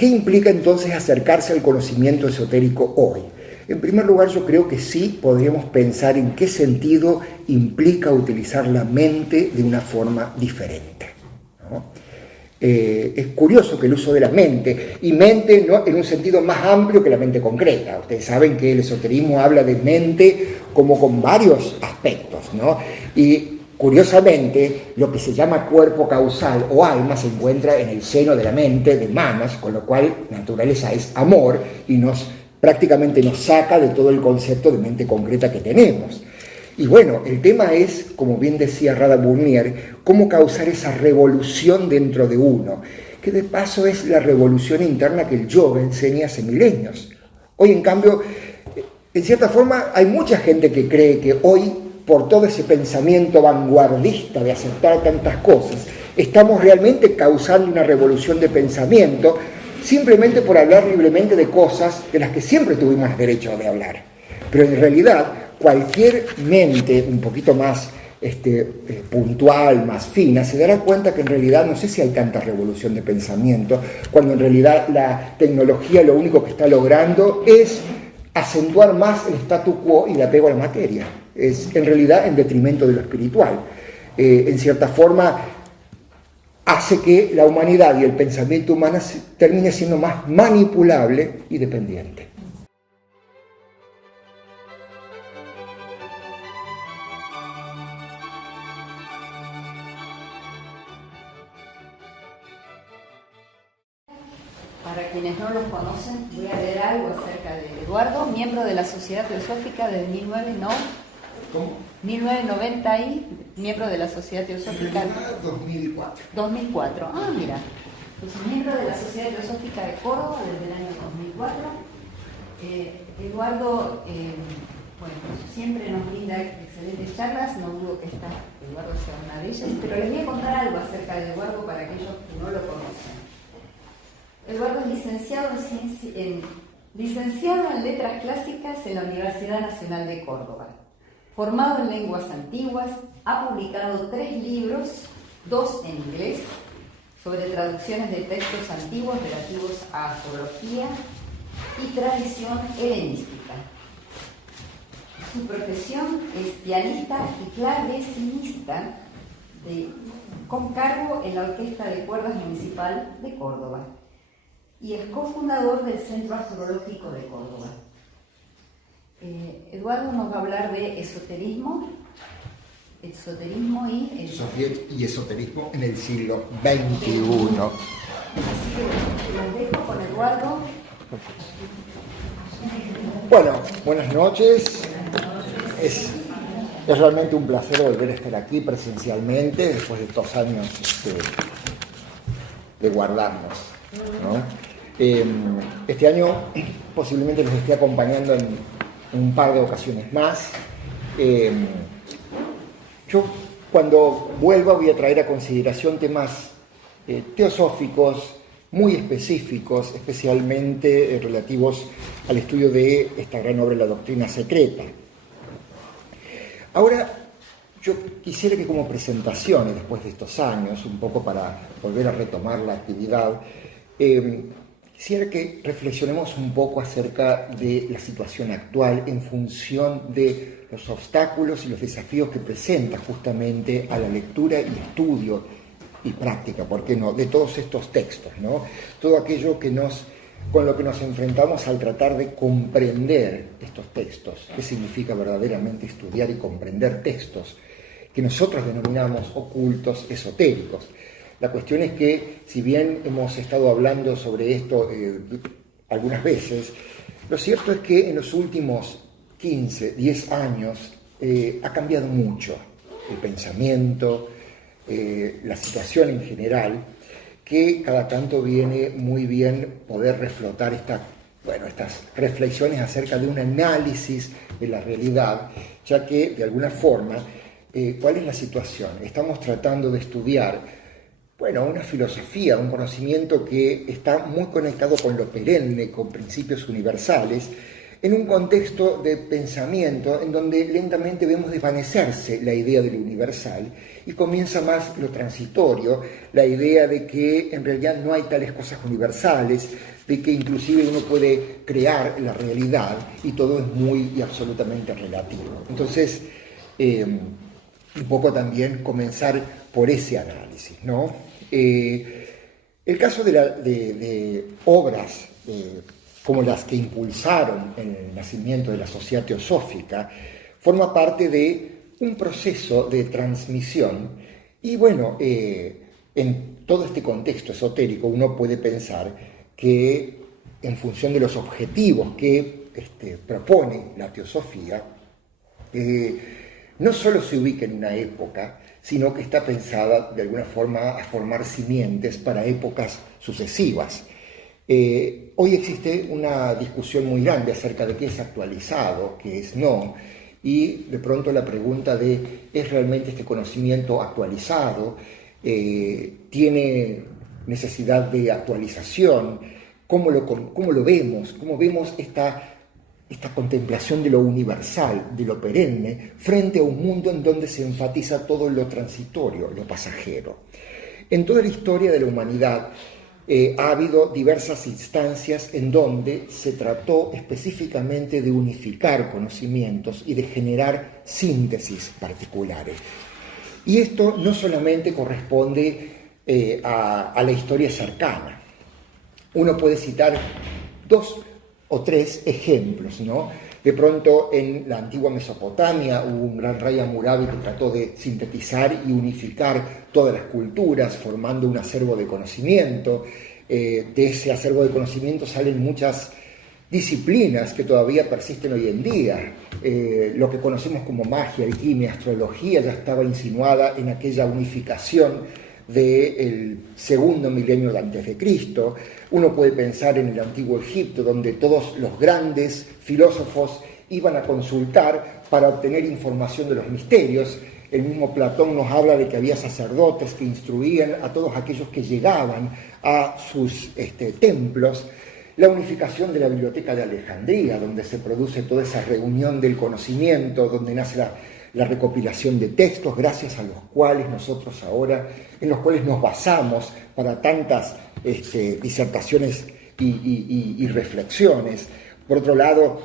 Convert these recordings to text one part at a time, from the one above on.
¿Qué implica entonces acercarse al conocimiento esotérico hoy? En primer lugar, yo creo que sí podríamos pensar en qué sentido implica utilizar la mente de una forma diferente, ¿no? Es curioso que el uso de la mente, y mente no en un sentido más amplio que la mente concreta. Ustedes saben que el esoterismo habla de mente como con varios aspectos, ¿no? Y curiosamente, lo que se llama cuerpo causal o alma se encuentra en el seno de la mente, de Manas, con lo cual naturaleza es amor y prácticamente nos saca de todo el concepto de mente concreta que tenemos. Y bueno, el tema es, como bien decía Radha Burnier, cómo causar esa revolución dentro de uno, que de paso es la revolución interna que el yoga enseña hace milenios. Hoy, en cambio, en cierta forma, hay mucha gente que cree que hoy, por todo ese pensamiento vanguardista de aceptar tantas cosas, estamos realmente causando una revolución de pensamiento simplemente por hablar libremente de cosas de las que siempre tuvimos derecho de hablar. Pero en realidad, cualquier mente un poquito más puntual, más fina, se dará cuenta que en realidad no sé si hay tanta revolución de pensamiento, cuando en realidad la tecnología lo único que está logrando es acentuar más el statu quo y el apego a la materia. Es en realidad en detrimento de lo espiritual. En cierta forma, hace que la humanidad y el pensamiento humano termine siendo más manipulable y dependiente. Para quienes no los conocen, voy a leer algo acerca de Eduardo, miembro de la Sociedad Teosófica desde 1990 y miembro de la Sociedad Teosófica 2004. 2004. Ah, mira. Entonces, miembro de la Sociedad Teosófica de Córdoba desde el año 2004. Eduardo, bueno, siempre nos brinda excelentes charlas, no dudo que Eduardo sea una de ellas, pero les voy a contar algo acerca de Eduardo para aquellos que no lo conocen. Eduardo es licenciado en Letras Clásicas en la Universidad Nacional de Córdoba. Formado en lenguas antiguas, ha publicado 3 libros, 2 en inglés, sobre traducciones de textos antiguos relativos a astrología y tradición helenística. Su profesión es pianista y clavecinista con cargo en la Orquesta de Cuerdas Municipal de Córdoba y es cofundador del Centro Astrológico de Córdoba. Eduardo nos va a hablar de esoterismo y esoterismo en el siglo XXI. Así que los dejo con Eduardo. Bueno, buenas noches. Es realmente un placer volver a estar aquí presencialmente después de 2 años de guardarnos, ¿no? Este año posiblemente los esté acompañando en un par de ocasiones más. Yo cuando vuelva voy a traer a consideración temas teosóficos muy específicos, especialmente relativos al estudio de esta gran obra, La Doctrina Secreta. Ahora, yo quisiera que como presentación, después de estos años, un poco para volver a retomar la actividad, quisiera que reflexionemos un poco acerca de la situación actual en función de los obstáculos y los desafíos que presenta justamente a la lectura y estudio y práctica, ¿por qué no?, de todos estos textos, ¿no? Todo aquello con lo que nos enfrentamos al tratar de comprender estos textos. ¿Qué significa verdaderamente estudiar y comprender textos que nosotros denominamos ocultos, esotéricos? La cuestión es que, si bien hemos estado hablando sobre esto algunas veces, lo cierto es que en los últimos 15, 10 años ha cambiado mucho el pensamiento, la situación en general, que cada tanto viene muy bien poder reflotar estas reflexiones acerca de un análisis de la realidad, ya que, de alguna forma, ¿cuál es la situación? Estamos tratando de estudiar una filosofía, un conocimiento que está muy conectado con lo perenne, con principios universales, en un contexto de pensamiento en donde lentamente vemos desvanecerse la idea de lo universal y comienza más lo transitorio, la idea de que en realidad no hay tales cosas universales, de que inclusive uno puede crear la realidad y todo es muy y absolutamente relativo. Entonces, un poco también comenzar por ese análisis, ¿no? El caso de obras como las que impulsaron el nacimiento de la Sociedad Teosófica forma parte de un proceso de transmisión y bueno, en todo este contexto esotérico uno puede pensar que en función de los objetivos que propone la teosofía, no solo se ubica en una época, sino que está pensada de alguna forma a formar simientes para épocas sucesivas. Hoy existe una discusión muy grande acerca de qué es actualizado, qué es no, y de pronto la pregunta de ¿es realmente este conocimiento actualizado? ¿Tiene necesidad de actualización? ¿Cómo lo vemos? ¿Cómo vemos esta contemplación de lo universal, de lo perenne, frente a un mundo en donde se enfatiza todo lo transitorio, lo pasajero? En toda la historia de la humanidad ha habido diversas instancias en donde se trató específicamente de unificar conocimientos y de generar síntesis particulares. Y esto no solamente corresponde a la historia cercana. Uno puede citar 2 o 3 ejemplos, ¿no? De pronto en la antigua Mesopotamia hubo un gran rey Hammurabi que trató de sintetizar y unificar todas las culturas formando un acervo de conocimiento. De ese acervo de conocimiento salen muchas disciplinas que todavía persisten hoy en día. Lo que conocemos como magia, alquimia, astrología ya estaba insinuada en aquella unificación del segundo milenio de antes de Cristo. Uno puede pensar en el antiguo Egipto, donde todos los grandes filósofos iban a consultar para obtener información de los misterios. El mismo Platón nos habla de que había sacerdotes que instruían a todos aquellos que llegaban a sus templos. La unificación de la Biblioteca de Alejandría, donde se produce toda esa reunión del conocimiento, donde nace la recopilación de textos, gracias a los cuales nosotros ahora, en los cuales nos basamos para tantas disertaciones y reflexiones. Por otro lado,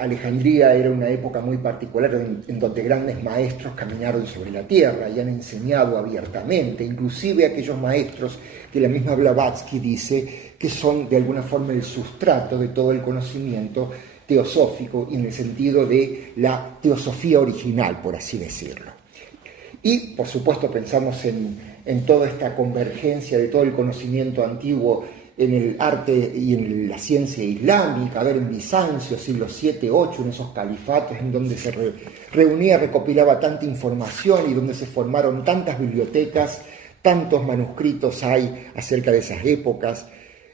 Alejandría era una época muy particular en donde grandes maestros caminaron sobre la tierra y han enseñado abiertamente, inclusive aquellos maestros que la misma Blavatsky dice que son de alguna forma el sustrato de todo el conocimiento teosófico y en el sentido de la teosofía original, por así decirlo. Y, por supuesto, pensamos en toda esta convergencia de todo el conocimiento antiguo en el arte y en la ciencia islámica, a ver, en Bizancio, siglo VII, VIII, en esos califatos en donde se reunía, recopilaba tanta información y donde se formaron tantas bibliotecas, tantos manuscritos hay acerca de esas épocas.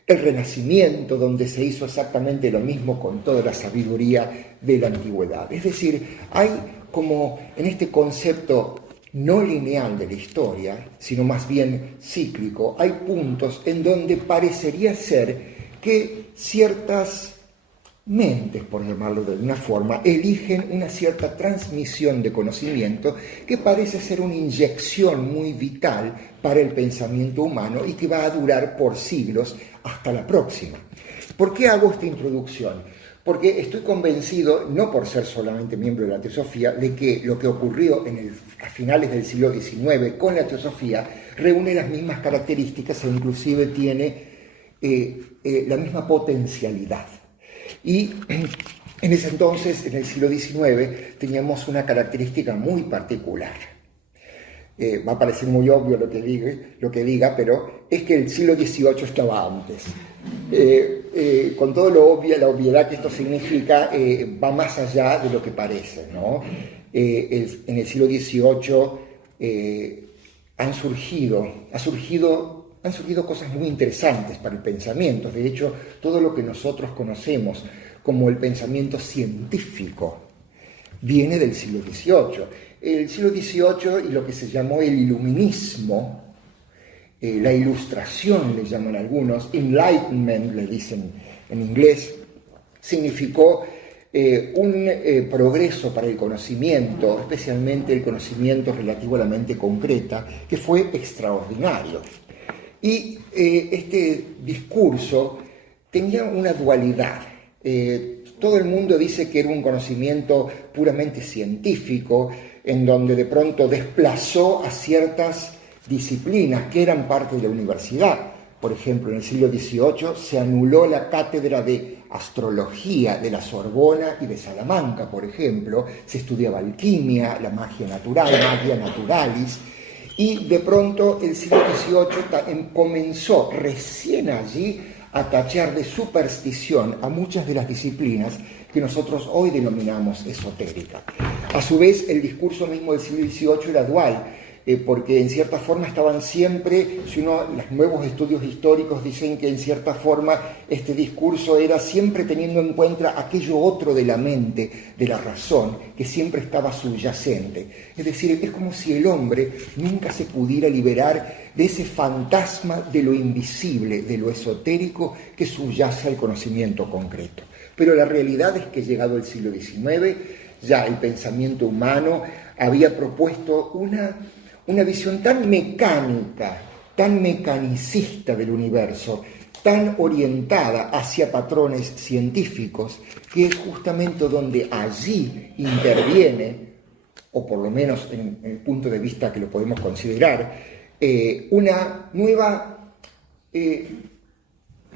El Renacimiento, donde se hizo exactamente lo mismo con toda la sabiduría de la antigüedad. Es decir, hay como en este concepto no lineal de la historia, sino más bien cíclico, hay puntos en donde parecería ser que ciertas mentes, por llamarlo de alguna forma, eligen una cierta transmisión de conocimiento que parece ser una inyección muy vital para el pensamiento humano y que va a durar por siglos hasta la próxima. ¿Por qué hago esta introducción? Porque estoy convencido, no por ser solamente miembro de la teosofía, de que lo que ocurrió a finales del siglo XIX con la teosofía reúne las mismas características e inclusive tiene la misma potencialidad. Y en ese entonces, en el siglo XIX, teníamos una característica muy particular. Va a parecer muy obvio lo que diga, pero es que el siglo XVIII estaba antes. Con todo la obviedad que esto significa, va más allá de lo que parece, ¿no? En el siglo XVIII han surgido cosas muy interesantes para el pensamiento. De hecho, todo lo que nosotros conocemos como el pensamiento científico viene del siglo XVIII. El siglo XVIII y lo que se llamó el iluminismo, la ilustración le llaman algunos, enlightenment le dicen en inglés, significó un progreso para el conocimiento, especialmente el conocimiento relativo a la mente concreta, que fue extraordinario. Y este discurso tenía una dualidad. Todo el mundo dice que era un conocimiento puramente científico, en donde de pronto desplazó a ciertas disciplinas que eran parte de la universidad. Por ejemplo, en el siglo XVIII se anuló la cátedra de astrología de la Sorbona y de Salamanca, por ejemplo. Se estudiaba alquimia, la magia natural, magia naturalis, y de pronto el siglo XVIII comenzó recién allí a tachar de superstición a muchas de las disciplinas que nosotros hoy denominamos esotérica. A su vez, el discurso mismo del siglo XVIII era dual, porque en cierta forma estaban siempre, los nuevos estudios históricos dicen que en cierta forma este discurso era siempre teniendo en cuenta aquello otro de la mente, de la razón, que siempre estaba subyacente. Es decir, es como si el hombre nunca se pudiera liberar de ese fantasma de lo invisible, de lo esotérico que subyace al conocimiento concreto. Pero la realidad es que llegado el siglo XIX, ya el pensamiento humano había propuesto una visión tan mecánica, tan mecanicista del universo, tan orientada hacia patrones científicos, que es justamente donde allí interviene, o por lo menos en el punto de vista que lo podemos considerar, un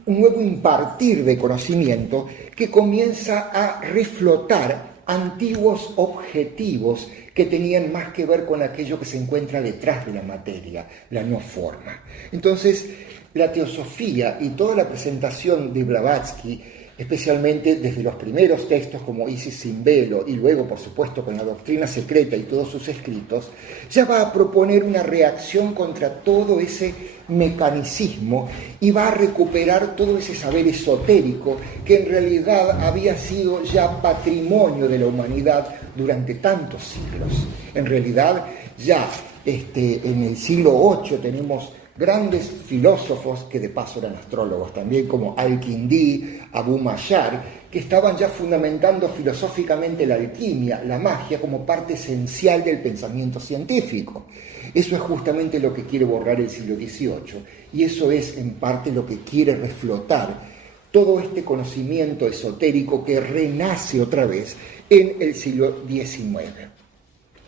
nuevo impartir de conocimiento que comienza a reflotar antiguos objetivos que tenían más que ver con aquello que se encuentra detrás de la materia, la no forma. Entonces, la teosofía y toda la presentación de Blavatsky, especialmente desde los primeros textos como Isis sin velo y luego, por supuesto, con la doctrina secreta y todos sus escritos, ya va a proponer una reacción contra todo ese mecanicismo y va a recuperar todo ese saber esotérico que en realidad había sido ya patrimonio de la humanidad durante tantos siglos. En realidad, ya en el siglo VIII tenemos grandes filósofos que de paso eran astrólogos también, como Al-Kindi, Abu Mashar, que estaban ya fundamentando filosóficamente la alquimia, la magia, como parte esencial del pensamiento científico. Eso es justamente lo que quiere borrar el siglo XVIII, y eso es en parte lo que quiere reflotar todo este conocimiento esotérico que renace otra vez en el siglo XIX.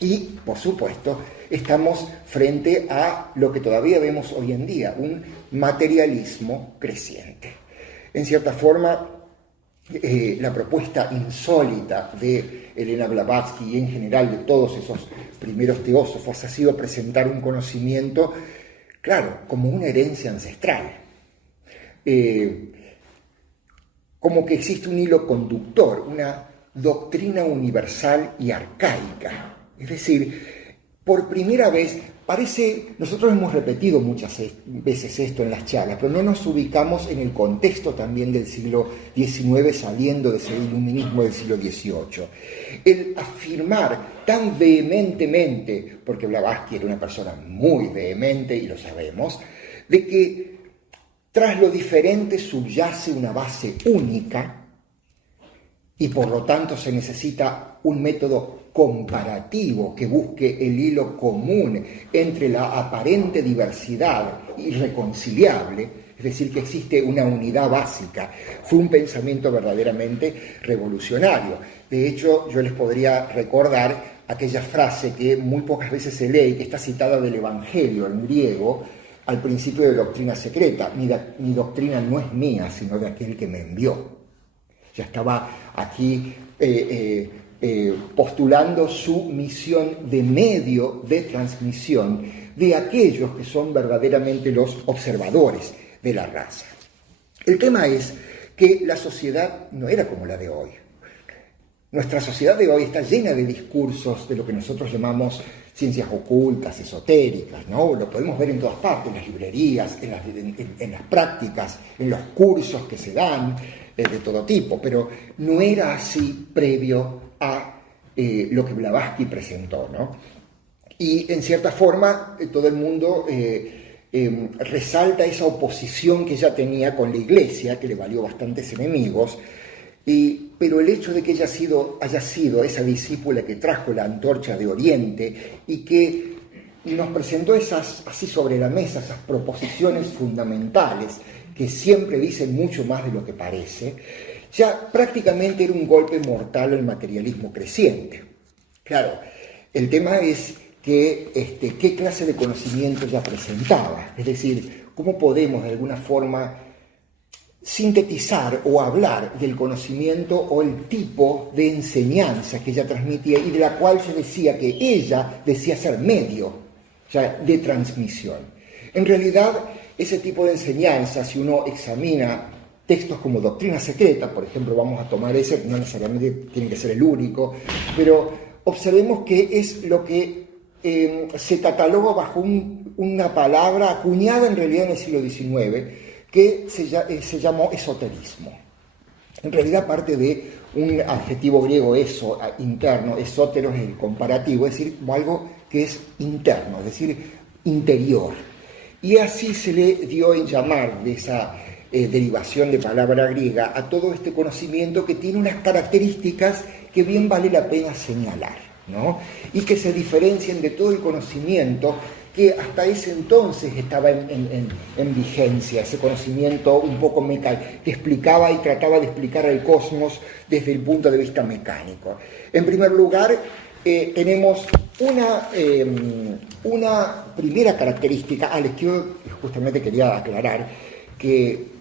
Y, por supuesto, estamos frente a lo que todavía vemos hoy en día, un materialismo creciente. En cierta forma, la propuesta insólita de Elena Blavatsky y en general de todos esos primeros teósofos ha sido presentar un conocimiento, claro, como una herencia ancestral. Como que existe un hilo conductor, una doctrina universal y arcaica. Es decir, por primera vez, nosotros hemos repetido muchas veces esto en las charlas, pero no nos ubicamos en el contexto también del siglo XIX, saliendo de ese iluminismo del siglo XVIII. El afirmar tan vehementemente, porque Blavatsky era una persona muy vehemente, y lo sabemos, de que tras lo diferente subyace una base única, y por lo tanto se necesita un método comparativo que busque el hilo común entre la aparente diversidad irreconciliable, es decir, que existe una unidad básica. Fue un pensamiento verdaderamente revolucionario. De hecho, yo les podría recordar aquella frase que muy pocas veces se lee, que está citada del Evangelio en griego, al principio de Doctrina Secreta: mi doctrina no es mía, sino de aquel que me envió. Ya estaba aquí postulando su misión de medio de transmisión de aquellos que son verdaderamente los observadores de la raza. El tema es que la sociedad no era como la de hoy. Nuestra sociedad de hoy está llena de discursos de lo que nosotros llamamos ciencias ocultas, esotéricas, ¿no? Lo podemos ver en todas partes, en las librerías, en las prácticas, en los cursos que se dan, de todo tipo, pero no era así previo a lo que Blavatsky presentó, ¿no? Y en cierta forma todo el mundo resalta esa oposición que ella tenía con la Iglesia, que le valió bastantes enemigos, pero el hecho de que ella haya sido esa discípula que trajo la antorcha de Oriente y que nos presentó así sobre la mesa, esas proposiciones fundamentales que siempre dicen mucho más de lo que parece, ya prácticamente era un golpe mortal al materialismo creciente. Claro, el tema es que qué clase de conocimiento ya presentaba, es decir, cómo podemos de alguna forma sintetizar o hablar del conocimiento o el tipo de enseñanza que ella transmitía y de la cual se decía que ella decía ser medio, o sea, de transmisión. En realidad, ese tipo de enseñanza, si uno examina textos como Doctrina Secreta, por ejemplo, vamos a tomar ese, no necesariamente tiene que ser el único, pero observemos que es lo que se cataloga bajo una palabra acuñada en realidad en el siglo XIX, que se llamó esoterismo. En realidad parte de un adjetivo griego interno, esóteros es el comparativo, es decir, como algo que es interno, es decir, interior. Y así se le dio en llamar de esa derivación de palabra griega a todo este conocimiento que tiene unas características que bien vale la pena señalar, ¿no? Y que se diferencian de todo el conocimiento que hasta ese entonces estaba en vigencia, ese conocimiento un poco mecánico, que explicaba y trataba de explicar el cosmos desde el punto de vista mecánico. En primer lugar, tenemos una primera característica, les quiero justamente quería aclarar que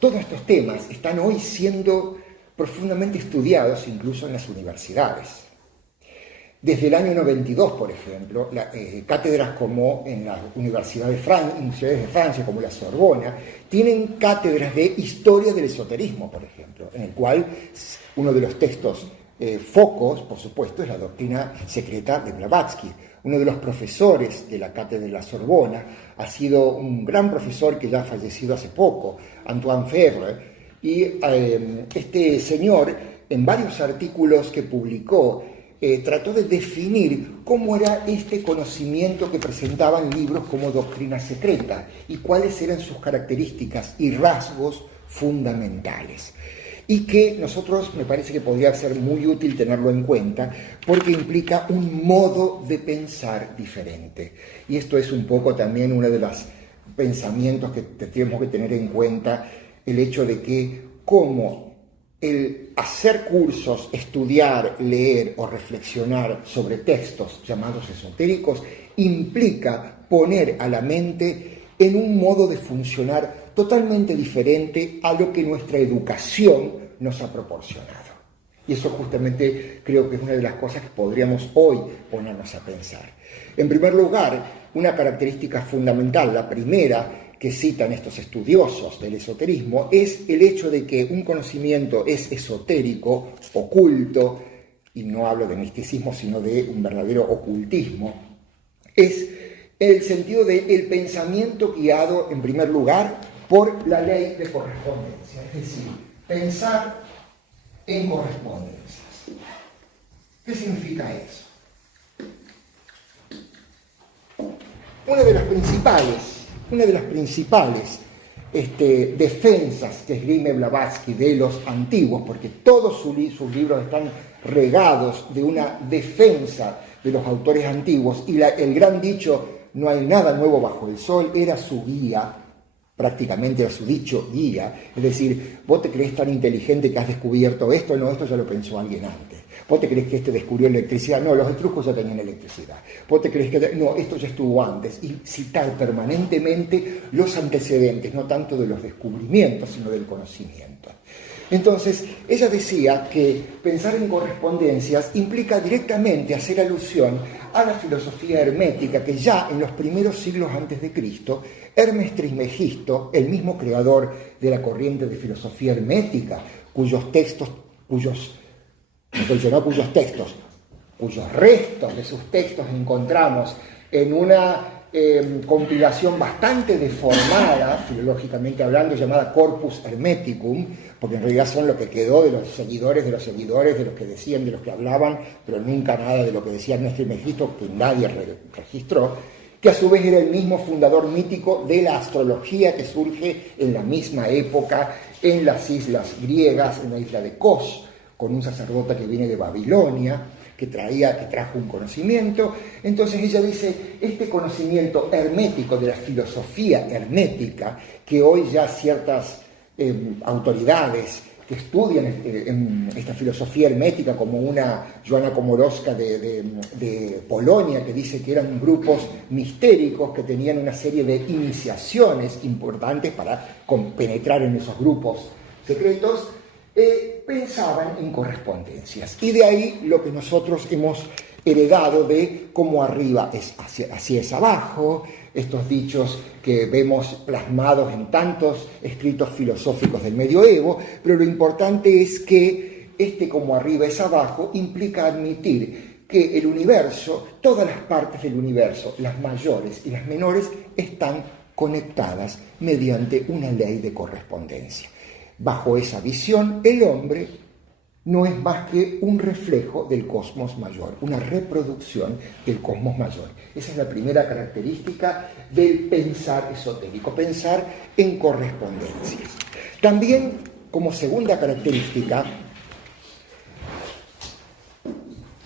todos estos temas están hoy siendo profundamente estudiados incluso en las universidades. Desde el año 92, por ejemplo, cátedras como en las universidades de Francia, como la Sorbona, tienen cátedras de historia del esoterismo, por ejemplo, en el cual uno de los textos focos, por supuesto, es la Doctrina Secreta de Blavatsky. Uno de los profesores de la cátedra de la Sorbona ha sido un gran profesor que ya ha fallecido hace poco, Antoine Febvre, y este señor, en varios artículos que publicó, trató de definir cómo era este conocimiento que presentaban libros como Doctrina Secreta y cuáles eran sus características y rasgos fundamentales. Y que nosotros me parece que podría ser muy útil tenerlo en cuenta porque implica un modo de pensar diferente. Y esto es un poco también uno de los pensamientos que tenemos que tener en cuenta, el hecho de que cómo el hacer cursos, estudiar, leer o reflexionar sobre textos llamados esotéricos implica poner a la mente en un modo de funcionar totalmente diferente a lo que nuestra educación nos ha proporcionado. Y eso justamente creo que es una de las cosas que podríamos hoy ponernos a pensar. En primer lugar, una característica fundamental, la primera que citan estos estudiosos del esoterismo, es el hecho de que un conocimiento es esotérico, oculto, y no hablo de misticismo, sino de un verdadero ocultismo, es el sentido del pensamiento guiado, en primer lugar, por la ley de correspondencia, es decir, pensar en correspondencias. ¿Qué significa eso? Una de las principales defensas que esgrime Blavatsky de los antiguos, porque todos sus libros están regados de una defensa de los autores antiguos, y el gran dicho, no hay nada nuevo bajo el sol, era su guía, prácticamente era su dicho guía, es decir, vos te crees tan inteligente que has descubierto esto, no, esto ya lo pensó alguien antes. Vos te crees que descubrió electricidad, no, los etruscos ya tenían electricidad. Vos te crees que, no, esto ya estuvo antes. Y citar permanentemente los antecedentes, no tanto de los descubrimientos, sino del conocimiento. Entonces, ella decía que pensar en correspondencias implica directamente hacer alusión a la filosofía hermética que ya en los primeros siglos antes de Cristo, Hermes Trismegisto, el mismo creador de la corriente de filosofía hermética, cuyos restos de sus textos encontramos en una compilación bastante deformada, filológicamente hablando, llamada Corpus Hermeticum, porque en realidad son lo que quedó de los seguidores, de los que decían, de los que hablaban, pero nunca nada de lo que decía Hermes Trismegisto, que nadie registró, que a su vez era el mismo fundador mítico de la astrología que surge en la misma época en las islas griegas, en la isla de Kos, con un sacerdote que viene de Babilonia, que trajo un conocimiento. Entonces ella dice, este conocimiento hermético de la filosofía hermética, que hoy ya ciertas autoridades que estudian esta filosofía hermética, como una Joanna Komorowska de Polonia, que dice que eran grupos mistéricos que tenían una serie de iniciaciones importantes para penetrar en esos grupos secretos, pensaban en correspondencias. Y de ahí lo que nosotros hemos heredado de cómo arriba es así es abajo, estos dichos que vemos plasmados en tantos escritos filosóficos del medioevo, pero lo importante es que este como arriba es abajo implica admitir que el universo, todas las partes del universo, las mayores y las menores, están conectadas mediante una ley de correspondencia. Bajo esa visión, el hombre no es más que un reflejo del cosmos mayor, una reproducción del cosmos mayor. Esa es la primera característica del pensar esotérico, pensar en correspondencias. También, como segunda característica,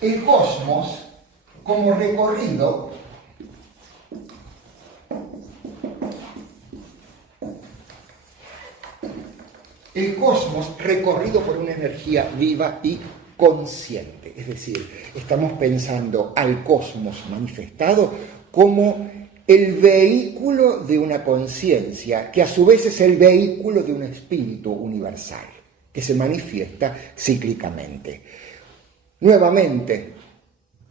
el cosmos como recorrido recorrido por una energía viva y consciente. Es decir, estamos pensando al cosmos manifestado como el vehículo de una conciencia, que a su vez es el vehículo de un espíritu universal, que se manifiesta cíclicamente. Nuevamente,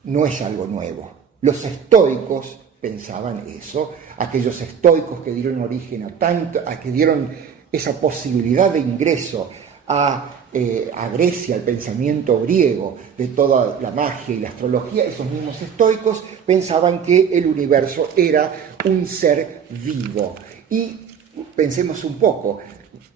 no es algo nuevo. Los estoicos pensaban eso, aquellos estoicos que dieron origen a que dieron esa posibilidad de ingreso a Grecia, al pensamiento griego, de toda la magia y la astrología, esos mismos estoicos pensaban que el universo era un ser vivo. Y pensemos un poco,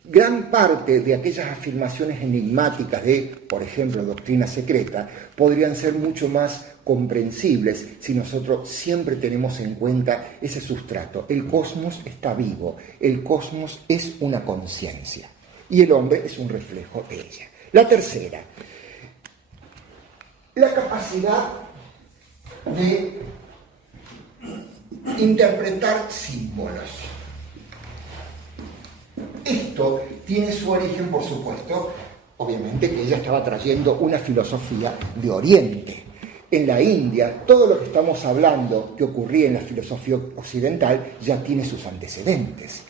gran parte de aquellas afirmaciones enigmáticas de, por ejemplo, doctrina secreta, podrían ser mucho más comprensibles si nosotros siempre tenemos en cuenta ese sustrato. El cosmos está vivo, el cosmos es una conciencia y el hombre es un reflejo de ella. La tercera, la capacidad de interpretar símbolos. Esto tiene su origen, por supuesto, obviamente que ella estaba trayendo una filosofía de Oriente. En la India, todo lo que estamos hablando que ocurría en la filosofía occidental ya tiene sus antecedentes.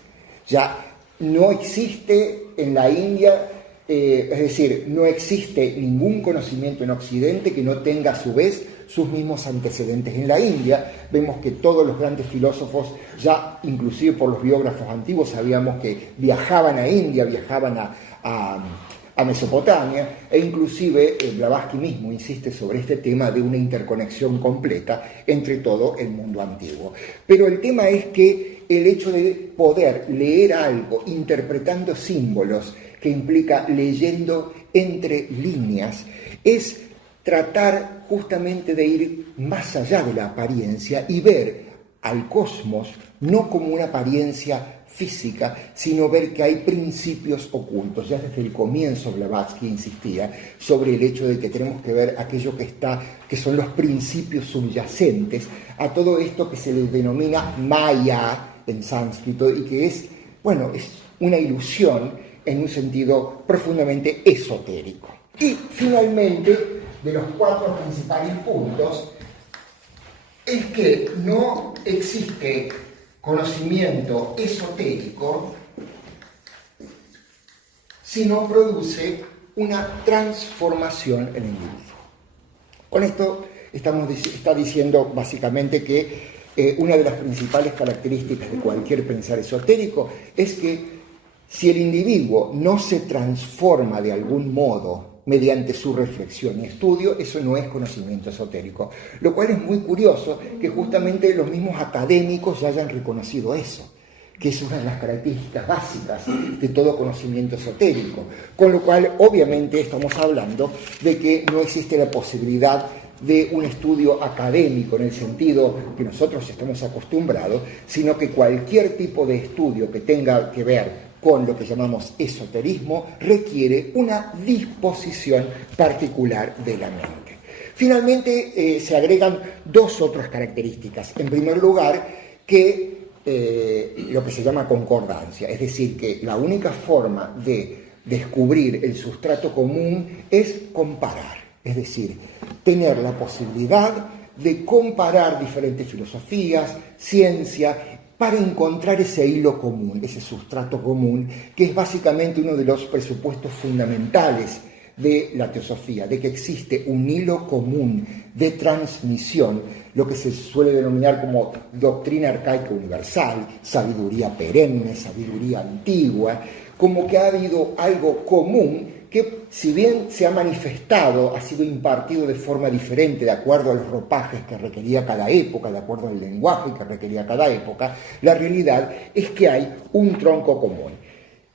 Ya no existe en la India, es decir, no existe ningún conocimiento en Occidente que no tenga a su vez sus mismos antecedentes en la India. Vemos que todos los grandes filósofos, ya inclusive por los biógrafos antiguos, sabíamos que viajaban a India, viajaban a Mesopotamia, e inclusive Blavatsky mismo insiste sobre este tema de una interconexión completa entre todo el mundo antiguo. Pero el tema es que el hecho de poder leer algo interpretando símbolos, que implica leyendo entre líneas, es tratar justamente de ir más allá de la apariencia y ver al cosmos no como una apariencia física, sino ver que hay principios ocultos. Ya desde el comienzo Blavatsky insistía sobre el hecho de que tenemos que ver aquello que son los principios subyacentes a todo esto que se les denomina Maya en sánscrito y que es una ilusión en un sentido profundamente esotérico. Y finalmente, de los 4 principales puntos, es que no existe conocimiento esotérico sino produce una transformación en el individuo. Con esto está diciendo básicamente que una de las principales características de cualquier pensar esotérico es que si el individuo no se transforma de algún modo mediante su reflexión y estudio, eso no es conocimiento esotérico. Lo cual es muy curioso que justamente los mismos académicos ya hayan reconocido eso, que es una de las características básicas de todo conocimiento esotérico. Con lo cual, obviamente, estamos hablando de que no existe la posibilidad de un estudio académico en el sentido que nosotros estamos acostumbrados, sino que cualquier tipo de estudio que tenga que ver con lo que llamamos esoterismo requiere una disposición particular de la mente. Finalmente, se agregan dos otras características. En primer lugar, que lo que se llama concordancia, es decir, que la única forma de descubrir el sustrato común es comparar, es decir, tener la posibilidad de comparar diferentes filosofías, ciencia, para encontrar ese hilo común, ese sustrato común, que es básicamente uno de los presupuestos fundamentales de la teosofía, de que existe un hilo común de transmisión, lo que se suele denominar como doctrina arcaica universal, sabiduría perenne, sabiduría antigua, como que ha habido algo común que, si bien se ha manifestado, ha sido impartido de forma diferente, de acuerdo a los ropajes que requería cada época, de acuerdo al lenguaje que requería cada época, la realidad es que hay un tronco común.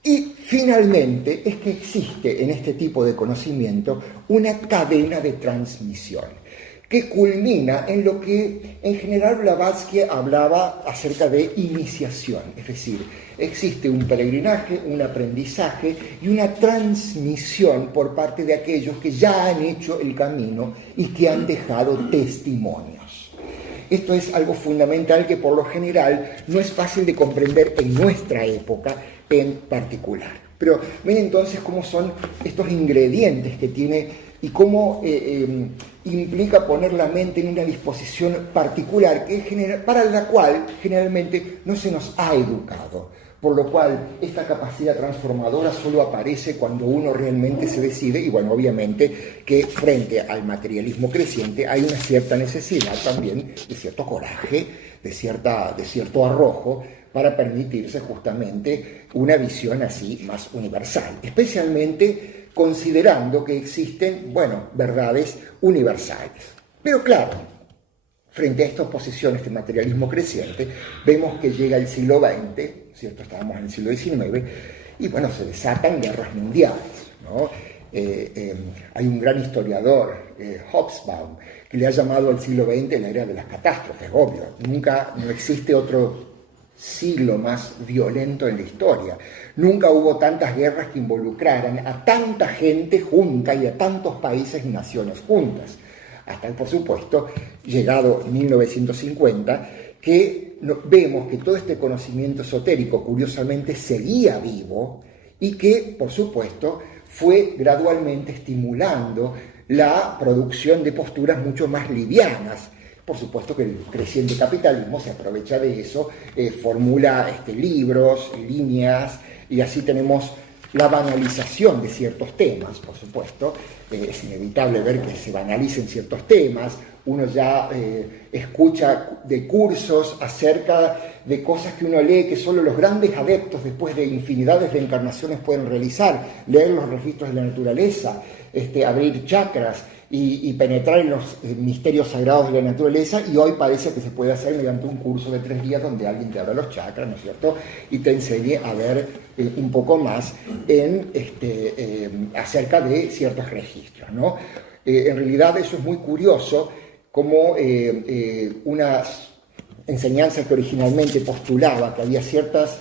Y finalmente es que existe en este tipo de conocimiento una cadena de transmisión que culmina en lo que en general Blavatsky hablaba acerca de iniciación, es decir, existe un peregrinaje, un aprendizaje y una transmisión por parte de aquellos que ya han hecho el camino y que han dejado testimonios. Esto es algo fundamental que por lo general no es fácil de comprender en nuestra época en particular. Pero ven entonces cómo son estos ingredientes que tiene y cómo implica poner la mente en una disposición particular para la cual generalmente no se nos ha educado, por lo cual esta capacidad transformadora solo aparece cuando uno realmente se decide, y bueno, obviamente que frente al materialismo creciente hay una cierta necesidad también de cierto coraje, de cierto arrojo, para permitirse justamente una visión así más universal, especialmente considerando que existen, verdades universales. Pero claro, frente a esta oposición, este materialismo creciente, vemos que llega el siglo XX, ¿cierto? Estábamos en el siglo XIX, y se desatan guerras mundiales, ¿no? Hay un gran historiador, Hobsbawm, que le ha llamado al siglo XX la era de las catástrofes, obvio. No existe otro siglo más violento en la historia. Nunca hubo tantas guerras que involucraran a tanta gente junta y a tantos países y naciones juntas. Hasta, por supuesto, llegado 1950, que vemos que todo este conocimiento esotérico, curiosamente, seguía vivo y que, por supuesto, fue gradualmente estimulando la producción de posturas mucho más livianas. Por supuesto que el creciente capitalismo se aprovecha de eso, formula libros, líneas, y así tenemos la banalización de ciertos temas, por supuesto. Es inevitable ver que se banalicen ciertos temas. Uno ya escucha de cursos acerca de cosas que uno lee que solo los grandes adeptos, después de infinidades de encarnaciones, pueden realizar. Leer los registros de la naturaleza, abrir chakras y penetrar en los misterios sagrados de la naturaleza, y hoy parece que se puede hacer mediante un curso de 3 días donde alguien te abra los chakras, ¿no es cierto?, y te enseñe a ver un poco más acerca de ciertos registros, ¿no? En realidad eso es muy curioso, como una enseñanza que originalmente postulaba que había ciertos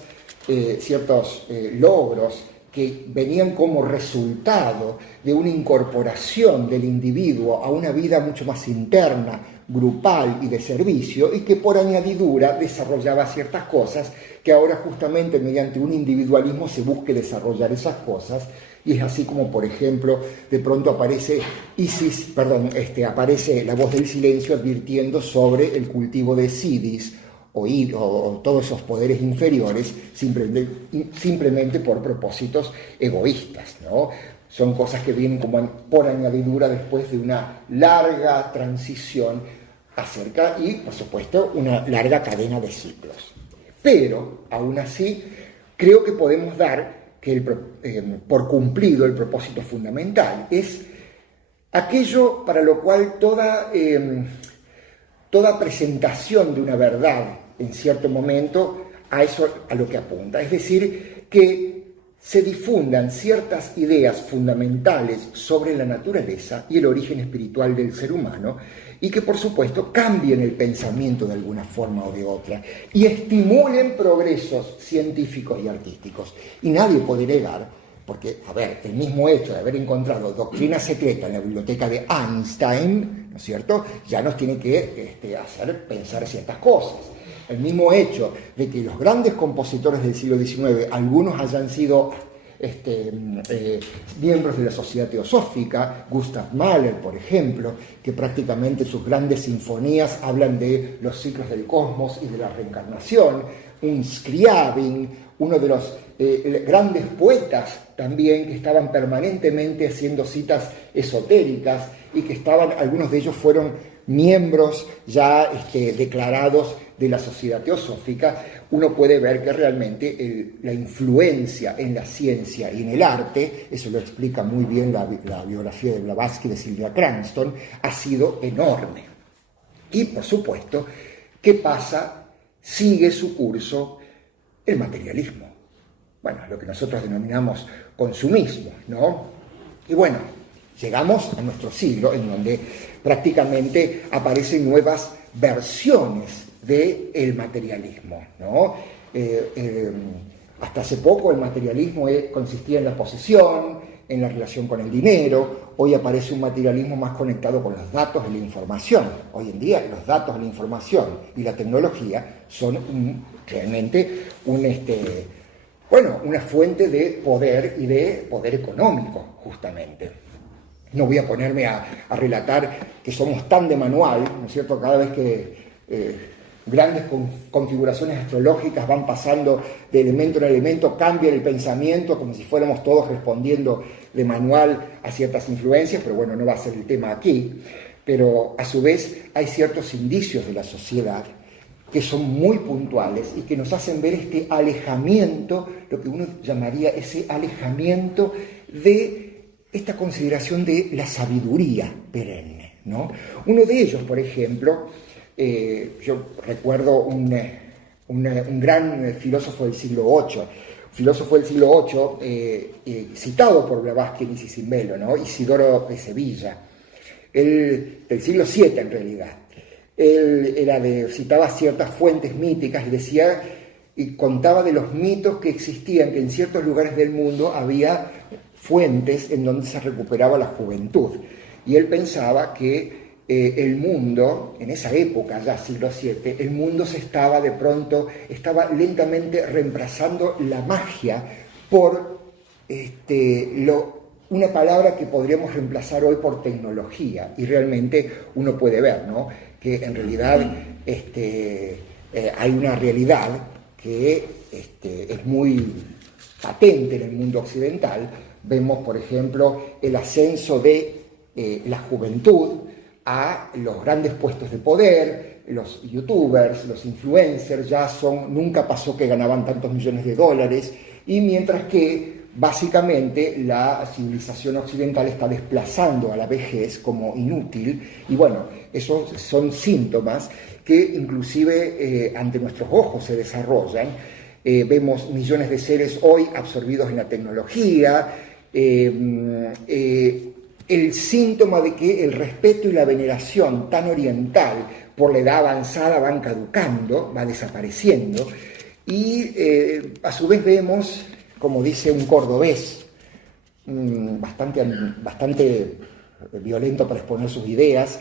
logros que venían como resultado de una incorporación del individuo a una vida mucho más interna, grupal y de servicio, y que por añadidura desarrollaba ciertas cosas que ahora justamente mediante un individualismo se busque desarrollar esas cosas. Y es así como, por ejemplo, de pronto aparece aparece la voz del silencio advirtiendo sobre el cultivo de siddhis o todos esos poderes inferiores simplemente por propósitos egoístas, ¿no? Son cosas que vienen como por añadidura después de una larga transición y, por supuesto, una larga cadena de ciclos. Pero, aún así, creo que podemos dar por cumplido el propósito fundamental. Es aquello para lo cual toda presentación de una verdad en cierto momento a lo que apunta. Es decir, que se difundan ciertas ideas fundamentales sobre la naturaleza y el origen espiritual del ser humano, y que por supuesto cambien el pensamiento de alguna forma o de otra, y estimulen progresos científicos y artísticos. Y nadie puede negar, porque, a ver, el mismo hecho de haber encontrado doctrina secreta en la biblioteca de Einstein, ¿no es cierto?, ya nos tiene que hacer pensar ciertas cosas. El mismo hecho de que los grandes compositores del siglo XIX, algunos hayan sido miembros de la Sociedad Teosófica, Gustav Mahler, por ejemplo, que prácticamente sus grandes sinfonías hablan de los ciclos del cosmos y de la reencarnación, un Scriabin, uno de los grandes poetas también que estaban permanentemente haciendo citas esotéricas y que algunos de ellos fueron miembros ya declarados de la Sociedad Teosófica. Uno puede ver que realmente la influencia en la ciencia y en el arte, eso lo explica muy bien la biografía de Blavatsky de Sylvia Cranston, ha sido enorme. Y por supuesto, ¿qué pasa? Sigue su curso el materialismo. Bueno, lo que nosotros denominamos consumismo, ¿no? Y bueno, llegamos a nuestro siglo en donde prácticamente aparecen nuevas versiones del materialismo, ¿no? Hasta hace poco el materialismo consistía en la posesión, en la relación con el dinero. Hoy aparece un materialismo más conectado con los datos y la información. Hoy en día los datos, la información y la tecnología son realmente una fuente de poder y de poder económico, justamente. No voy a ponerme a relatar que somos tan de manual, ¿no es cierto? Cada vez que grandes configuraciones astrológicas van pasando de elemento en elemento, cambia el pensamiento como si fuéramos todos respondiendo de manual a ciertas influencias, pero bueno, no va a ser el tema aquí. Pero a su vez hay ciertos indicios de la sociedad que son muy puntuales y que nos hacen ver este alejamiento, lo que uno llamaría ese alejamiento de esta consideración de la sabiduría perenne, ¿no? Uno de ellos, por ejemplo, yo recuerdo un gran filósofo del siglo VIII, citado por Blavatsky y Cisimbelo, ¿no? Isidoro de Sevilla, del siglo VII en realidad. Él citaba ciertas fuentes míticas y decía y contaba de los mitos que existían, que en ciertos lugares del mundo había fuentes en donde se recuperaba la juventud. Y él pensaba que el mundo, en esa época, ya siglo VII, el mundo estaba lentamente reemplazando la magia por una palabra que podríamos reemplazar hoy por tecnología. Y realmente uno puede ver, ¿no?, que en realidad hay una realidad que es muy patente en el mundo occidental. Vemos, por ejemplo, el ascenso de la juventud a los grandes puestos de poder. Los youtubers, los influencers nunca pasó que ganaban tantos millones de dólares, y mientras que básicamente la civilización occidental está desplazando a la vejez como inútil. Y bueno, esos son síntomas que inclusive ante nuestros ojos se desarrollan. Vemos millones de seres hoy absorbidos en la tecnología, el síntoma de que el respeto y la veneración tan oriental por la edad avanzada van caducando, va desapareciendo, y a su vez vemos, como dice un cordobés, bastante violento para exponer sus ideas,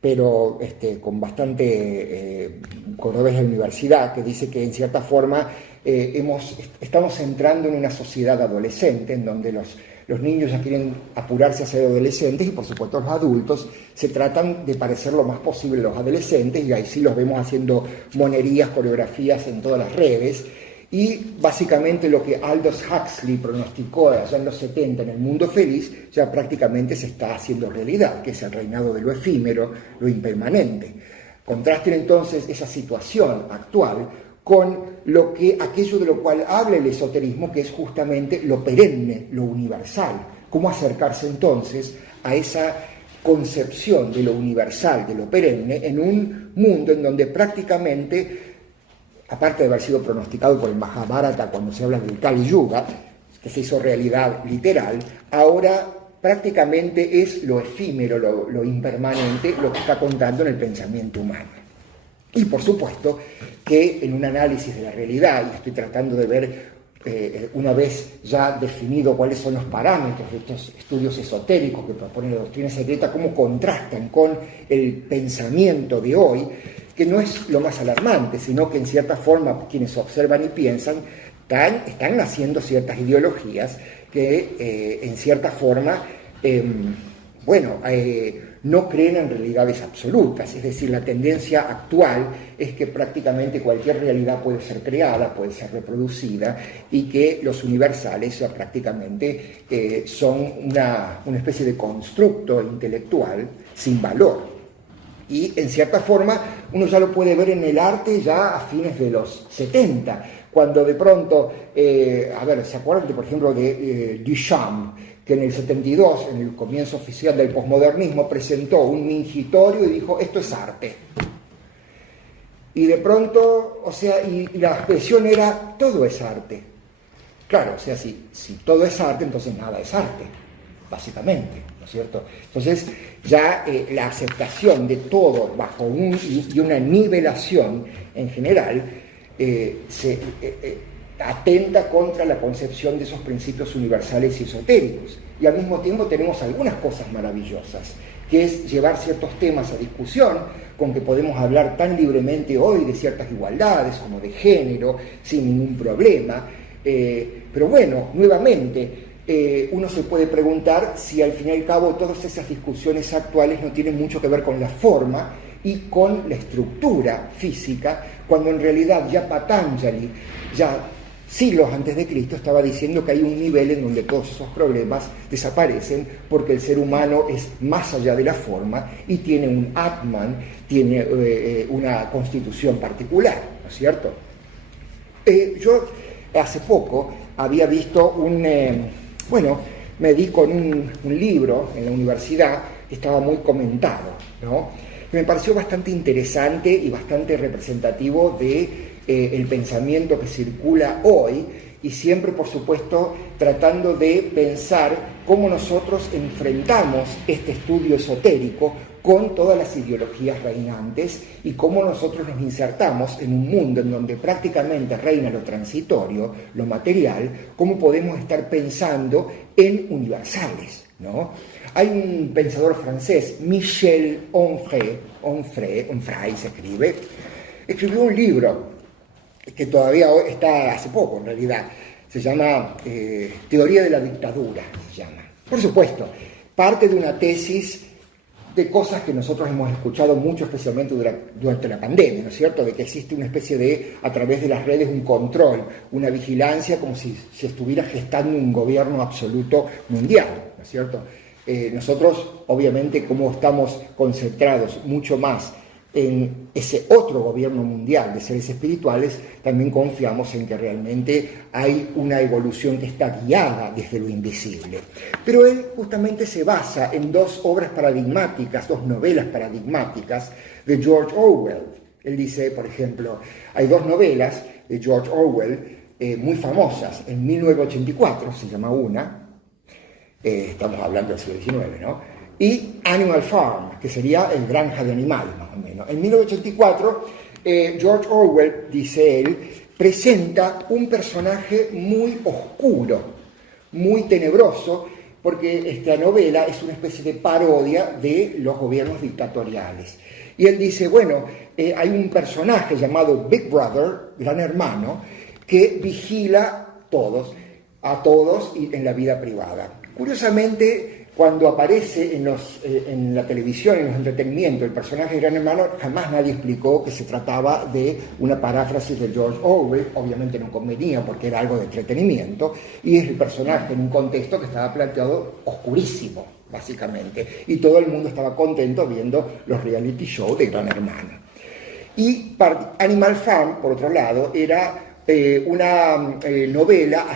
pero con bastante cordobés de la universidad, que dice que en cierta forma estamos entrando en una sociedad adolescente en donde los niños ya quieren apurarse a ser adolescentes, y por supuesto los adultos se tratan de parecer lo más posible a los adolescentes, y ahí sí los vemos haciendo monerías, coreografías en todas las redes. Y básicamente lo que Aldous Huxley pronosticó allá en los 70 en El Mundo Feliz ya prácticamente se está haciendo realidad, que es el reinado de lo efímero, lo impermanente. Contrasten entonces esa situación actual con aquello de lo cual habla el esoterismo, que es justamente lo perenne, lo universal. ¿Cómo acercarse entonces a esa concepción de lo universal, de lo perenne, en un mundo en donde prácticamente, aparte de haber sido pronosticado por el Mahabharata cuando se habla del Kali Yuga, que se hizo realidad literal, ahora prácticamente es lo efímero, lo impermanente, lo que está contando en el pensamiento humano. Y por supuesto que en un análisis de la realidad, y estoy tratando de ver, una vez ya definido cuáles son los parámetros de estos estudios esotéricos que propone la doctrina secreta, cómo contrastan con el pensamiento de hoy, que no es lo más alarmante, sino que en cierta forma quienes observan y piensan están naciendo ciertas ideologías que en cierta forma, no creen en realidades absolutas. Es decir, la tendencia actual es que prácticamente cualquier realidad puede ser creada, puede ser reproducida, y que los universales ya prácticamente son una especie de constructo intelectual sin valor. Y en cierta forma uno ya lo puede ver en el arte ya a fines de los 70, cuando de pronto, ¿se acuerdan, por ejemplo, de Duchamp, que en el 72, en el comienzo oficial del posmodernismo, presentó un mingitorio y dijo, esto es arte? Y de pronto, y la expresión era, todo es arte. Claro, si todo es arte, entonces nada es arte, básicamente, ¿no es cierto? Entonces, ya la aceptación de todo bajo y una nivelación en general, atenta contra la concepción de esos principios universales y esotéricos. Y al mismo tiempo tenemos algunas cosas maravillosas, que es llevar ciertos temas a discusión, con que podemos hablar tan libremente hoy de ciertas igualdades, como de género, sin ningún problema. Pero bueno, nuevamente, uno se puede preguntar si al fin y al cabo todas esas discusiones actuales no tienen mucho que ver con la forma y con la estructura física, cuando en realidad ya Patanjali, ya siglos antes de Cristo, estaba diciendo que hay un nivel en donde todos esos problemas desaparecen, porque el ser humano es más allá de la forma y tiene un Atman, tiene una constitución particular, ¿no es cierto? Yo hace poco había visto me di con un libro en la universidad que estaba muy comentado, ¿no? Que me pareció bastante interesante y bastante representativo de el pensamiento que circula hoy, y siempre, por supuesto, tratando de pensar cómo nosotros enfrentamos este estudio esotérico con todas las ideologías reinantes y cómo nosotros nos insertamos en un mundo en donde prácticamente reina lo transitorio, lo material, cómo podemos estar pensando en universales, ¿no? Hay un pensador francés, Michel Onfray se escribió un libro que todavía está hace poco, en realidad, se llama Teoría de la Dictadura, se llama. Por supuesto, parte de una tesis de cosas que nosotros hemos escuchado mucho, especialmente durante la pandemia, ¿no es cierto?, de que existe una especie de, a través de las redes, un control, una vigilancia, como si se estuviera gestando un gobierno absoluto mundial, ¿no es cierto? Nosotros, obviamente, como estamos concentrados mucho más en ese otro gobierno mundial de seres espirituales, también confiamos en que realmente hay una evolución que está guiada desde lo invisible. Pero él justamente se basa en dos obras paradigmáticas, dos novelas paradigmáticas de George Orwell. Él dice, por ejemplo, hay dos novelas de George Orwell muy famosas. En 1984 se llama una, estamos hablando del siglo XIX, ¿no? Y Animal Farm, que sería el granja de animales, más o menos. En 1984, George Orwell, dice él, presenta un personaje muy oscuro, muy tenebroso, porque esta novela es una especie de parodia de los gobiernos dictatoriales. Y él dice, hay un personaje llamado Big Brother, Gran Hermano, que vigila a todos y en la vida privada. Curiosamente, cuando aparece en la televisión, en los entretenimientos, el personaje de Gran Hermano, jamás nadie explicó que se trataba de una paráfrasis de George Orwell. Obviamente no convenía porque era algo de entretenimiento, y es el personaje en un contexto que estaba planteado oscurísimo, básicamente, y todo el mundo estaba contento viendo los reality shows de Gran Hermano. Y Animal Farm, por otro lado, era una novela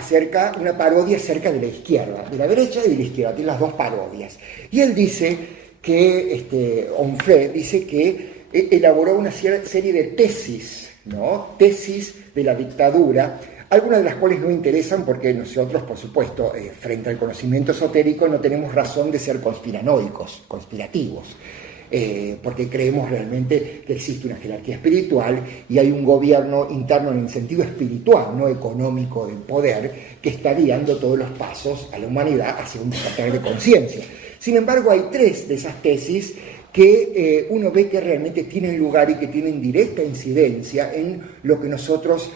una parodia acerca de la izquierda, de la derecha y de la izquierda, tiene las dos parodias. Y él dice que, Onfray dice que elaboró una serie de tesis, ¿no? Tesis de la dictadura algunas de las cuales no interesan porque nosotros, por supuesto, frente al conocimiento esotérico no tenemos razón de ser conspiranoicos, conspirativos, porque creemos realmente que existe una jerarquía espiritual y hay un gobierno interno en el sentido espiritual, no económico del poder, que está guiando todos los pasos a la humanidad hacia un despertar de conciencia. Sin embargo, hay tres de esas tesis que uno ve que realmente tienen lugar y que tienen directa incidencia en lo que nosotros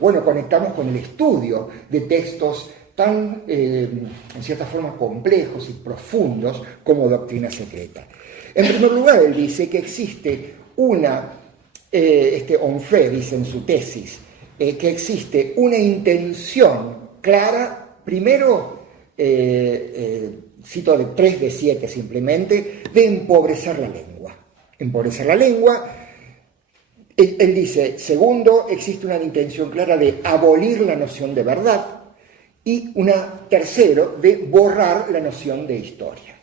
conectamos con el estudio de textos tan, en cierta forma, complejos y profundos como Doctrina Secreta. En primer lugar, él dice que existe Onfray dice en su tesis, que existe una intención clara, primero, cito de 3 de 7 simplemente, de empobrecer la lengua. Empobrecer la lengua. Él dice, segundo, existe una intención clara de abolir la noción de verdad y tercero, de borrar la noción de historia.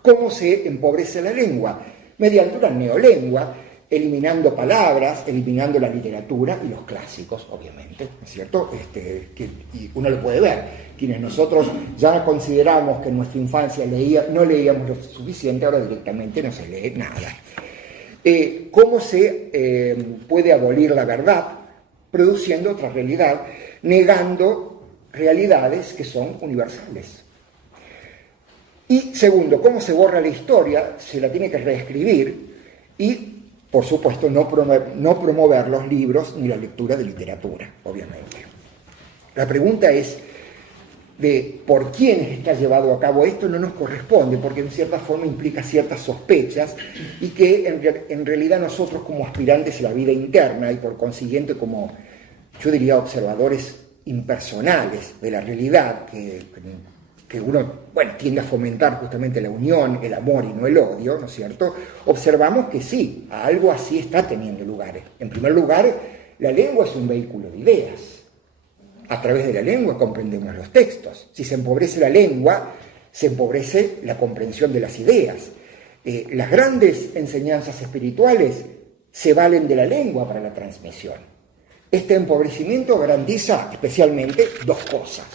¿Cómo se empobrece la lengua? Mediante una neolengua, eliminando palabras, eliminando la literatura y los clásicos, obviamente, ¿no es cierto? Y uno lo puede ver. Quienes nosotros ya consideramos que en nuestra infancia no leíamos lo suficiente, ahora directamente no se lee nada. ¿Cómo se puede abolir la verdad? Produciendo otra realidad, negando realidades que son universales. Y segundo, ¿cómo se borra la historia? Se la tiene que reescribir y, por supuesto, no promover los libros ni la lectura de literatura, obviamente. La pregunta es de por quién está llevado a cabo esto no nos corresponde, porque en cierta forma implica ciertas sospechas y que en realidad nosotros como aspirantes a la vida interna y por consiguiente como, yo diría, observadores impersonales de la realidad, que uno, tiende a fomentar justamente la unión, el amor y no el odio, ¿no es cierto? Observamos que sí, algo así está teniendo lugar. En primer lugar, la lengua es un vehículo de ideas. A través de la lengua comprendemos los textos. Si se empobrece la lengua, se empobrece la comprensión de las ideas. Las grandes enseñanzas espirituales se valen de la lengua para la transmisión. Este empobrecimiento garantiza especialmente 2 cosas.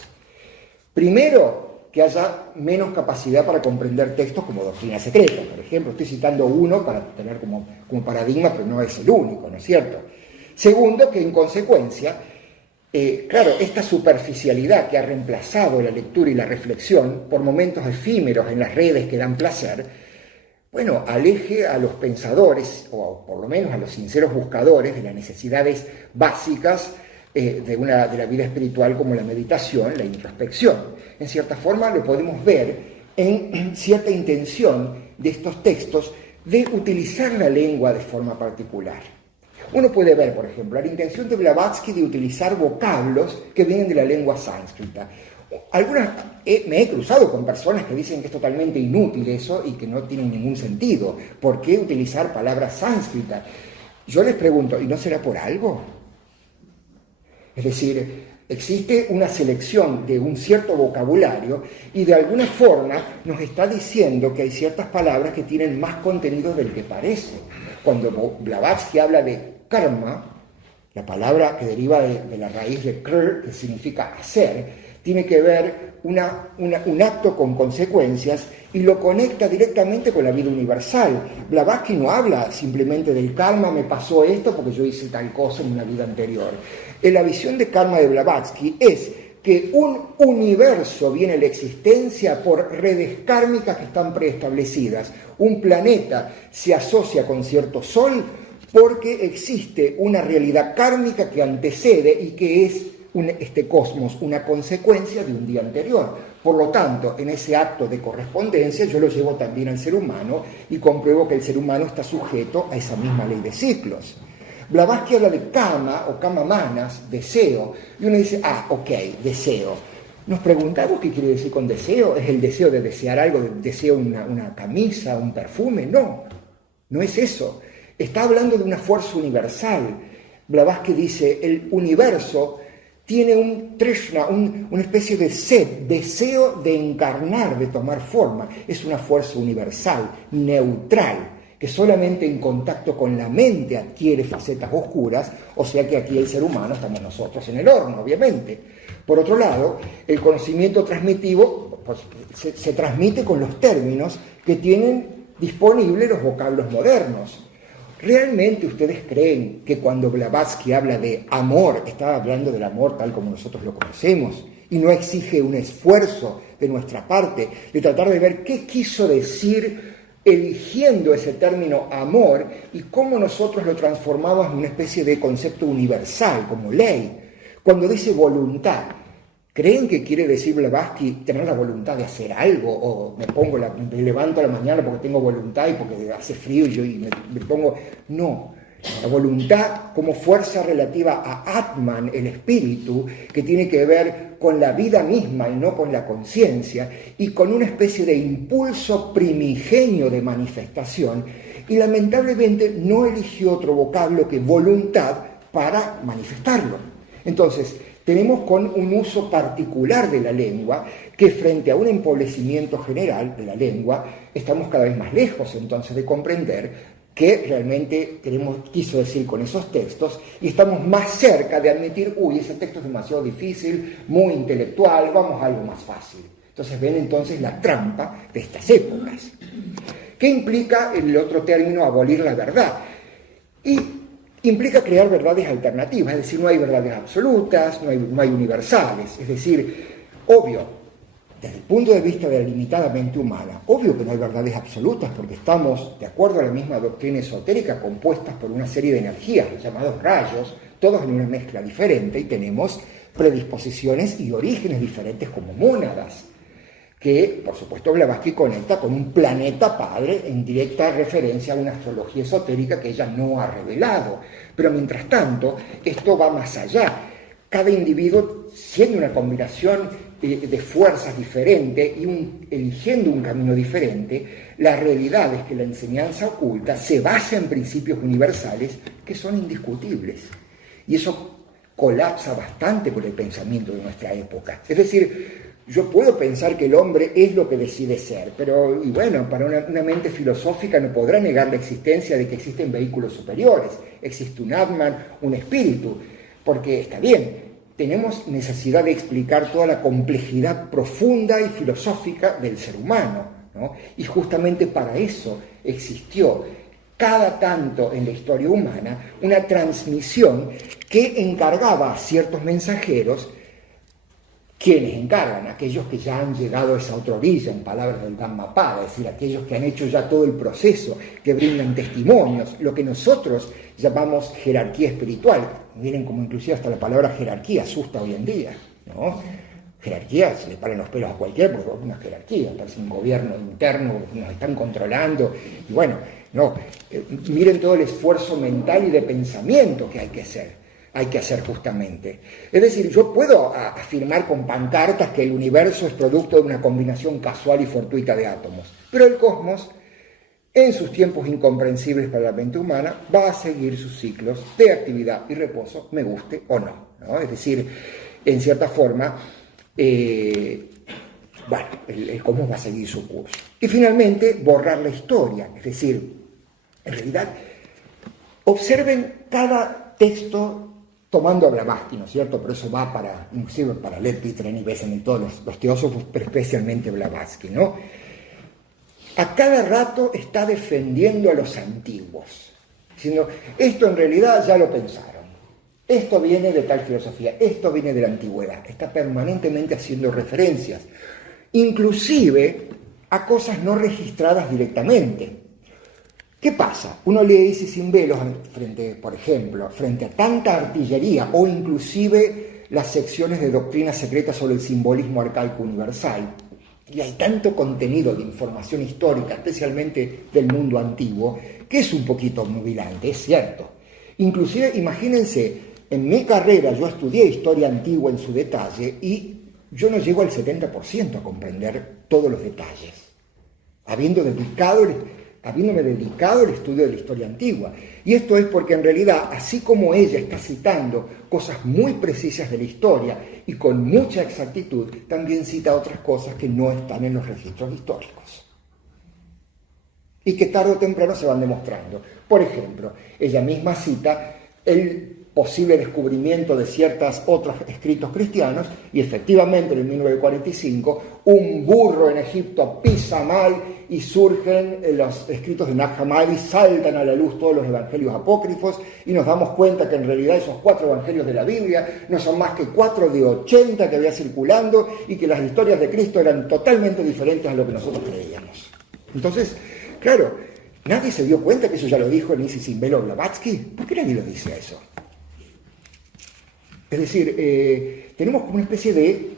Primero, que haya menos capacidad para comprender textos como Doctrina Secreta, por ejemplo. Estoy citando uno para tener como paradigma, pero no es el único, ¿no es cierto? Segundo, que en consecuencia, esta superficialidad que ha reemplazado la lectura y la reflexión por momentos efímeros en las redes que dan placer, aleje a los pensadores, o por lo menos a los sinceros buscadores de las necesidades básicas de la vida espiritual como la meditación, la introspección. En cierta forma lo podemos ver en cierta intención de estos textos de utilizar la lengua de forma particular. Uno puede ver, por ejemplo, la intención de Blavatsky de utilizar vocablos que vienen de la lengua sánscrita. Me he cruzado con personas que dicen que es totalmente inútil eso y que no tiene ningún sentido. ¿Por qué utilizar palabras sánscritas? Yo les pregunto, ¿y no será por algo? Es decir, existe una selección de un cierto vocabulario y de alguna forma nos está diciendo que hay ciertas palabras que tienen más contenido del que parece. Cuando Blavatsky habla de karma, la palabra que deriva de la raíz de kr, que significa hacer, tiene que ver un acto con consecuencias y lo conecta directamente con la vida universal. Blavatsky no habla simplemente del karma, me pasó esto porque yo hice tal cosa en una vida anterior. La visión de karma de Blavatsky es que un universo viene a la existencia por redes kármicas que están preestablecidas. Un planeta se asocia con cierto sol porque existe una realidad kármica que antecede y que es este cosmos, una consecuencia de un día anterior. Por lo tanto, en ese acto de correspondencia yo lo llevo también al ser humano y compruebo que el ser humano está sujeto a esa misma ley de ciclos. Blavatsky habla de kama o kama manas, deseo, y uno dice, deseo. Nos preguntamos qué quiere decir con deseo. ¿Es el deseo de desear algo? ¿Deseo una camisa, un perfume? No, no es eso. Está hablando de una fuerza universal. Blavatsky dice, el universo tiene un trishna, una especie de sed, deseo de encarnar, de tomar forma. Es una fuerza universal, neutral. que solamente en contacto con la mente adquiere facetas oscuras, o sea que aquí el ser humano estamos nosotros en el horno, obviamente. Por otro lado, el conocimiento transmitivo pues, se transmite con los términos que tienen disponibles los vocablos modernos. ¿Realmente ustedes creen que cuando Blavatsky habla de amor, está hablando del amor tal como nosotros lo conocemos, y no exige un esfuerzo de nuestra parte de tratar de ver qué quiso decir eligiendo ese término amor y cómo nosotros lo transformamos en una especie de concepto universal, como ley? Cuando dice voluntad, ¿creen que quiere decir Blavatsky tener la voluntad de hacer algo? O me levanto a la mañana porque tengo voluntad y porque hace frío y me pongo... No, la voluntad como fuerza relativa a Atman, el espíritu, que tiene que ver con la vida misma y no con la conciencia, y con una especie de impulso primigenio de manifestación, y lamentablemente no eligió otro vocablo que voluntad para manifestarlo. Entonces, tenemos con un uso particular de la lengua que frente a un empobrecimiento general de la lengua estamos cada vez más lejos entonces de comprender qué realmente quiso decir con esos textos, y estamos más cerca de admitir, ese texto es demasiado difícil, muy intelectual, vamos a algo más fácil. Entonces ven entonces la trampa de estas épocas. ¿Qué implica el otro término, abolir la verdad? Y implica crear verdades alternativas, es decir, no hay verdades absolutas, no hay universales, es decir, obvio, desde el punto de vista de la limitada mente humana, obvio que no hay verdades absolutas porque estamos, de acuerdo a la misma doctrina esotérica, compuestas por una serie de energías, los llamados rayos, todos en una mezcla diferente, y tenemos predisposiciones y orígenes diferentes como mónadas, que por supuesto Blavatsky conecta con un planeta padre en directa referencia a una astrología esotérica que ella no ha revelado. Pero mientras tanto, esto va más allá. Cada individuo, siendo una combinación de fuerzas diferente y eligiendo un camino diferente, la realidad es que la enseñanza oculta se basa en principios universales que son indiscutibles. Y eso colapsa bastante con el pensamiento de nuestra época. Es decir, yo puedo pensar que el hombre es lo que decide ser, pero, y bueno, para una mente filosófica no podrá negar la existencia de que existen vehículos superiores, existe un Atman, un espíritu, porque está bien, tenemos necesidad de explicar toda la complejidad profunda y filosófica del ser humano, ¿no? Y justamente para eso existió cada tanto en la historia humana una transmisión que encargaba a ciertos mensajeros. ¿Quiénes encargan? Aquellos que ya han llegado a esa otra orilla, en palabras del Dhammapada, es decir, aquellos que han hecho ya todo el proceso, que brindan testimonios, lo que nosotros llamamos jerarquía espiritual. Miren como inclusive hasta la palabra jerarquía asusta hoy en día, ¿no? Jerarquía, se le paran los pelos a cualquiera porque es una jerarquía, parece un gobierno interno, nos están controlando, y bueno, no, miren todo el esfuerzo mental y de pensamiento que hay que hacer justamente. Es decir, yo puedo afirmar con pancartas que el universo es producto de una combinación casual y fortuita de átomos, pero el cosmos, en sus tiempos incomprensibles para la mente humana, va a seguir sus ciclos de actividad y reposo, me guste o no, ¿no? Es decir, en cierta forma, el cosmos va a seguir su curso. Y finalmente, borrar la historia, es decir, en realidad, observen cada texto tomando a Blavatsky, ¿no es cierto? Pero eso va inclusive para Leadbeater y Besen y todos los teósofos, pero especialmente Blavatsky, ¿no? A cada rato está defendiendo a los antiguos, diciendo, esto en realidad ya lo pensaron, esto viene de tal filosofía, esto viene de la antigüedad, está permanentemente haciendo referencias, inclusive a cosas no registradas directamente. ¿Qué pasa? Uno lee Isis sin velos por ejemplo, frente a tanta artillería o inclusive las secciones de doctrina secreta sobre el simbolismo arcaico universal, y hay tanto contenido de información histórica, especialmente del mundo antiguo, que es un poquito obnubilante, es cierto. Inclusive, imagínense, en mi carrera yo estudié historia antigua en su detalle y yo no llego al 70% a comprender todos los detalles, habiéndome dedicado al estudio de la historia antigua. Y esto es porque en realidad, así como ella está citando cosas muy precisas de la historia y con mucha exactitud, también cita otras cosas que no están en los registros históricos. y que tarde o temprano se van demostrando. Por ejemplo, ella misma cita el posible descubrimiento de ciertos otros escritos cristianos, y efectivamente en el 1945 un burro en Egipto pisa mal y surgen los escritos de Nag Hammadi, saltan a la luz todos los evangelios apócrifos y nos damos cuenta que en realidad esos 4 evangelios de la Biblia no son más que 4 de 80 que había circulando y que las historias de Cristo eran totalmente diferentes a lo que nosotros creíamos. Entonces, claro, nadie se dio cuenta que eso ya lo dijo Nisi Simbelo Blavatsky. ¿Por qué nadie lo dice eso? Es decir, tenemos como una especie de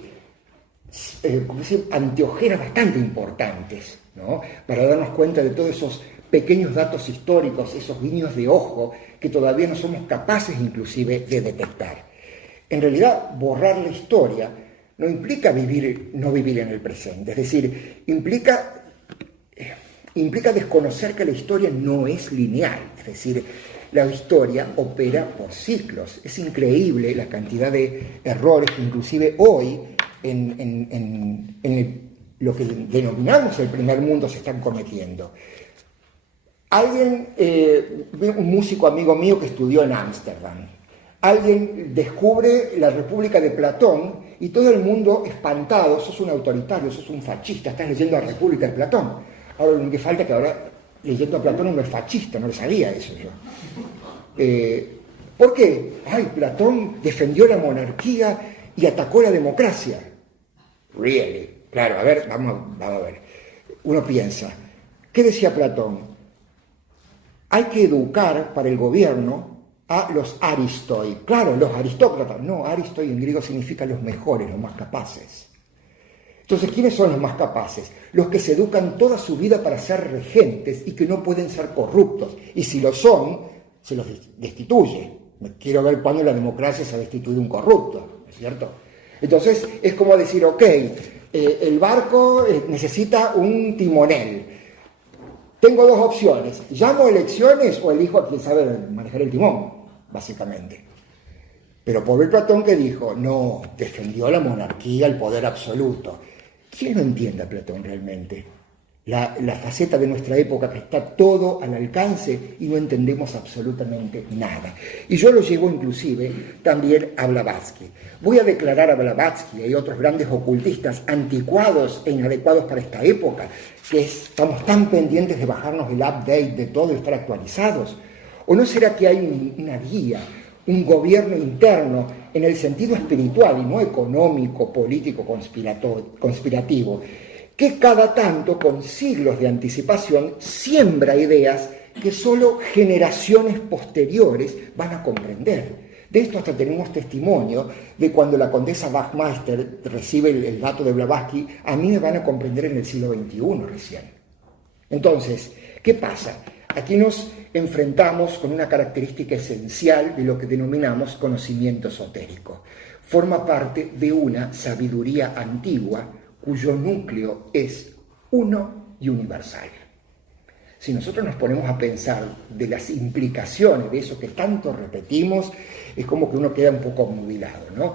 anteojeras bastante importantes, ¿no? Para darnos cuenta de todos esos pequeños datos históricos, esos guiños de ojo que todavía no somos capaces inclusive de detectar. En realidad, borrar la historia no implica no vivir en el presente, es decir, implica desconocer que la historia no es lineal, es decir, la historia opera por ciclos. Es increíble la cantidad de errores que inclusive hoy en lo que denominamos el primer mundo se están cometiendo. Un músico amigo mío que estudió en Ámsterdam, alguien descubre la República de Platón y todo el mundo espantado: sos un autoritario, sos un fascista, estás leyendo la República de Platón. Ahora lo único que falta es que ahora leyendo a Platón uno es fascista, no lo sabía eso yo. ¿Por qué? Platón defendió la monarquía y atacó la democracia. Really? Claro, a ver, vamos a ver. Uno piensa, ¿qué decía Platón? Hay que educar para el gobierno a los aristoi. Claro, los aristócratas. No, aristoi en griego significa los mejores, los más capaces. Entonces, ¿quiénes son los más capaces? Los que se educan toda su vida para ser regentes y que no pueden ser corruptos. Y si lo son, se los destituye. Quiero ver cuándo la democracia se ha destituido un corrupto, ¿no es cierto? Entonces, es como decir, ok, el barco necesita un timonel. Tengo 2 opciones. ¿Llamo a elecciones o elijo a quien sabe manejar el timón? Básicamente. Pero pobre Platón, que dijo, no, defendió la monarquía, el poder absoluto. ¿Quién no entiende a Platón realmente? La faceta de nuestra época que está todo al alcance y no entendemos absolutamente nada. Y yo lo llevo inclusive también a Blavatsky. Voy a declarar a Blavatsky y otros grandes ocultistas anticuados e inadecuados para esta época, que estamos tan pendientes de bajarnos el update de todo y estar actualizados. ¿O no será que hay una guía, un gobierno interno en el sentido espiritual y no económico, político, conspirativo, que cada tanto, con siglos de anticipación, siembra ideas que solo generaciones posteriores van a comprender? De esto hasta tenemos testimonio de cuando la condesa Bachmeister recibe el dato de Blavatsky, a mí me van a comprender en el siglo XXI recién. Entonces, ¿qué pasa? Aquí nos enfrentamos con una característica esencial de lo que denominamos conocimiento esotérico. Forma parte de una sabiduría antigua cuyo núcleo es uno y universal. Si nosotros nos ponemos a pensar de las implicaciones de eso que tanto repetimos, es como que uno queda un poco obnubilado, ¿no?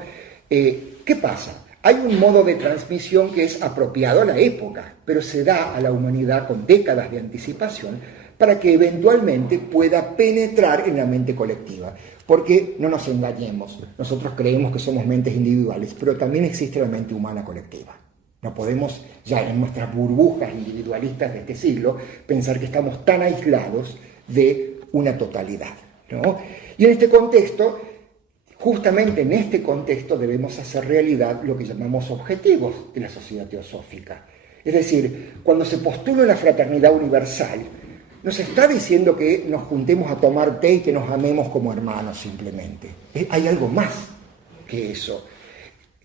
¿Qué pasa? Hay un modo de transmisión que es apropiado a la época, pero se da a la humanidad con décadas de anticipación para que eventualmente pueda penetrar en la mente colectiva. Porque no nos engañemos, nosotros creemos que somos mentes individuales, pero también existe la mente humana colectiva. No podemos ya en nuestras burbujas individualistas de este siglo pensar que estamos tan aislados de una totalidad, ¿no? Y en este contexto, justamente en este contexto, debemos hacer realidad lo que llamamos objetivos de la sociedad teosófica. Es decir, cuando se postula una fraternidad universal, no se está diciendo que nos juntemos a tomar té y que nos amemos como hermanos simplemente. Hay algo más que eso.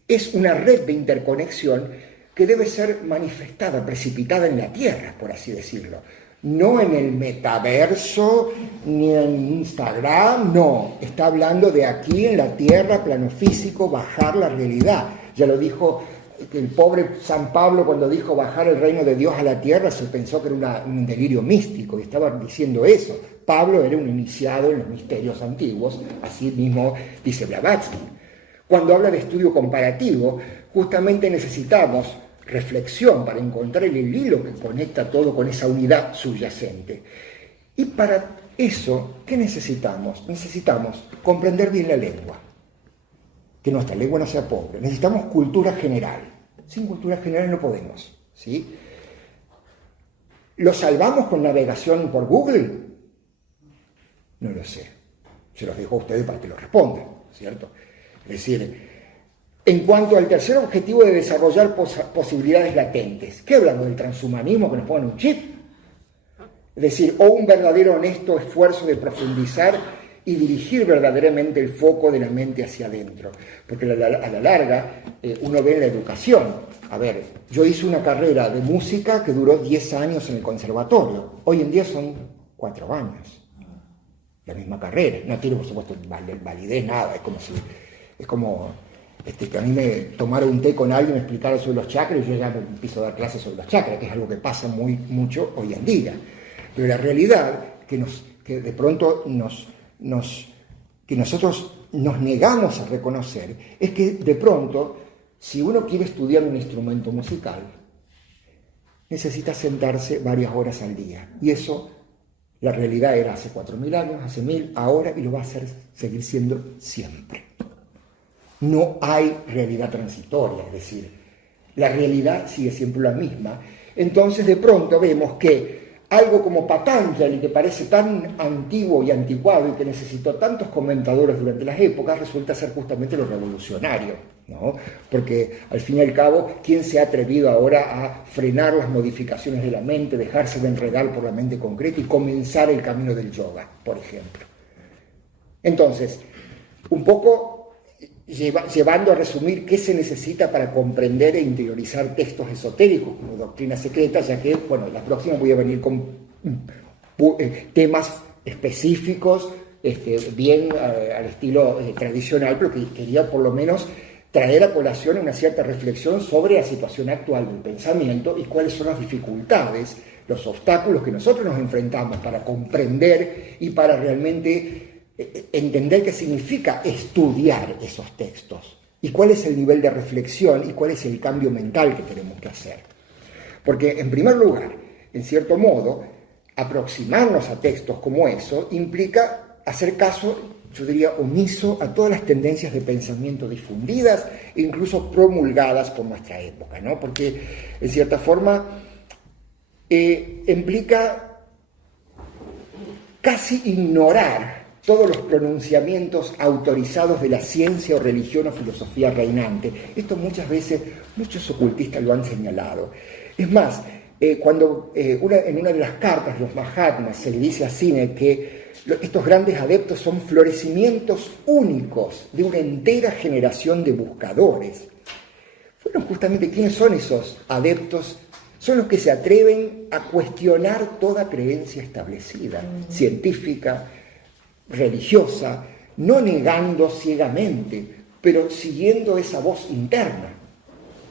Es una red de interconexión que debe ser manifestada, precipitada en la tierra, por así decirlo. No en el metaverso, ni en Instagram, no. Está hablando de aquí en la tierra, plano físico, bajar la realidad. Ya lo dijo el pobre San Pablo cuando dijo bajar el reino de Dios a la tierra, se pensó que era un delirio místico, y estaba diciendo eso. Pablo era un iniciado en los misterios antiguos, así mismo dice Blavatsky. Cuando habla de estudio comparativo, justamente necesitamos reflexión, para encontrar el hilo que conecta todo con esa unidad subyacente. Y para eso, ¿qué necesitamos? Necesitamos comprender bien la lengua, que nuestra lengua no sea pobre. Necesitamos cultura general. Sin cultura general no podemos, ¿sí? ¿Lo salvamos con navegación por Google? No lo sé. Se los dejo a ustedes para que lo respondan, ¿cierto? Es decir, en cuanto al tercer objetivo de desarrollar posibilidades latentes, ¿qué hablamos del transhumanismo, que nos pongan un chip? Es decir, o un verdadero honesto esfuerzo de profundizar y dirigir verdaderamente el foco de la mente hacia adentro. Porque a la larga uno ve en la educación. A ver, yo hice una carrera de música que duró 10 años en el conservatorio. Hoy en día son 4 años. La misma carrera. No tiene, por supuesto, validez, nada. Es como que a mí me tomara un té con alguien, me explicara sobre los chakras, y yo ya me empiezo a dar clases sobre los chakras, que es algo que pasa mucho hoy en día. Pero la realidad que de pronto que nosotros nos negamos a reconocer es que de pronto, si uno quiere estudiar un instrumento musical, necesita sentarse varias horas al día. Y eso, la realidad era hace 4.000 años, hace 1.000, ahora, y lo va a seguir siendo siempre. No hay realidad transitoria, es decir, la realidad sigue siempre la misma. Entonces, de pronto vemos que algo como Patanjali, que parece tan antiguo y anticuado y que necesitó tantos comentadores durante las épocas, resulta ser justamente lo revolucionario, ¿no? Porque al fin y al cabo, ¿quién se ha atrevido ahora a frenar las modificaciones de la mente, dejarse de enredar por la mente concreta y comenzar el camino del yoga, por ejemplo? Entonces, un poco llevando a resumir qué se necesita para comprender e interiorizar textos esotéricos como doctrina secreta, ya que, bueno, la próxima voy a venir con temas específicos, bien al estilo tradicional, pero que quería por lo menos traer a colación una cierta reflexión sobre la situación actual del pensamiento y cuáles son las dificultades, los obstáculos que nosotros nos enfrentamos para comprender y para realmente entender qué significa estudiar esos textos y cuál es el nivel de reflexión y cuál es el cambio mental que tenemos que hacer. Porque, en primer lugar, en cierto modo, aproximarnos a textos como eso implica hacer caso, yo diría, omiso a todas las tendencias de pensamiento difundidas e incluso promulgadas por nuestra época, ¿no? Porque, en cierta forma, implica casi ignorar todos los pronunciamientos autorizados de la ciencia o religión o filosofía reinante. Esto muchas veces, muchos ocultistas lo han señalado. Es más, cuando en una de las cartas, los Mahatmas, se le dice a Sinek que estos grandes adeptos son florecimientos únicos de una entera generación de buscadores. Bueno, justamente, ¿quiénes son esos adeptos? Son los que se atreven a cuestionar toda creencia establecida, científica, religiosa, no negando ciegamente, pero siguiendo esa voz interna,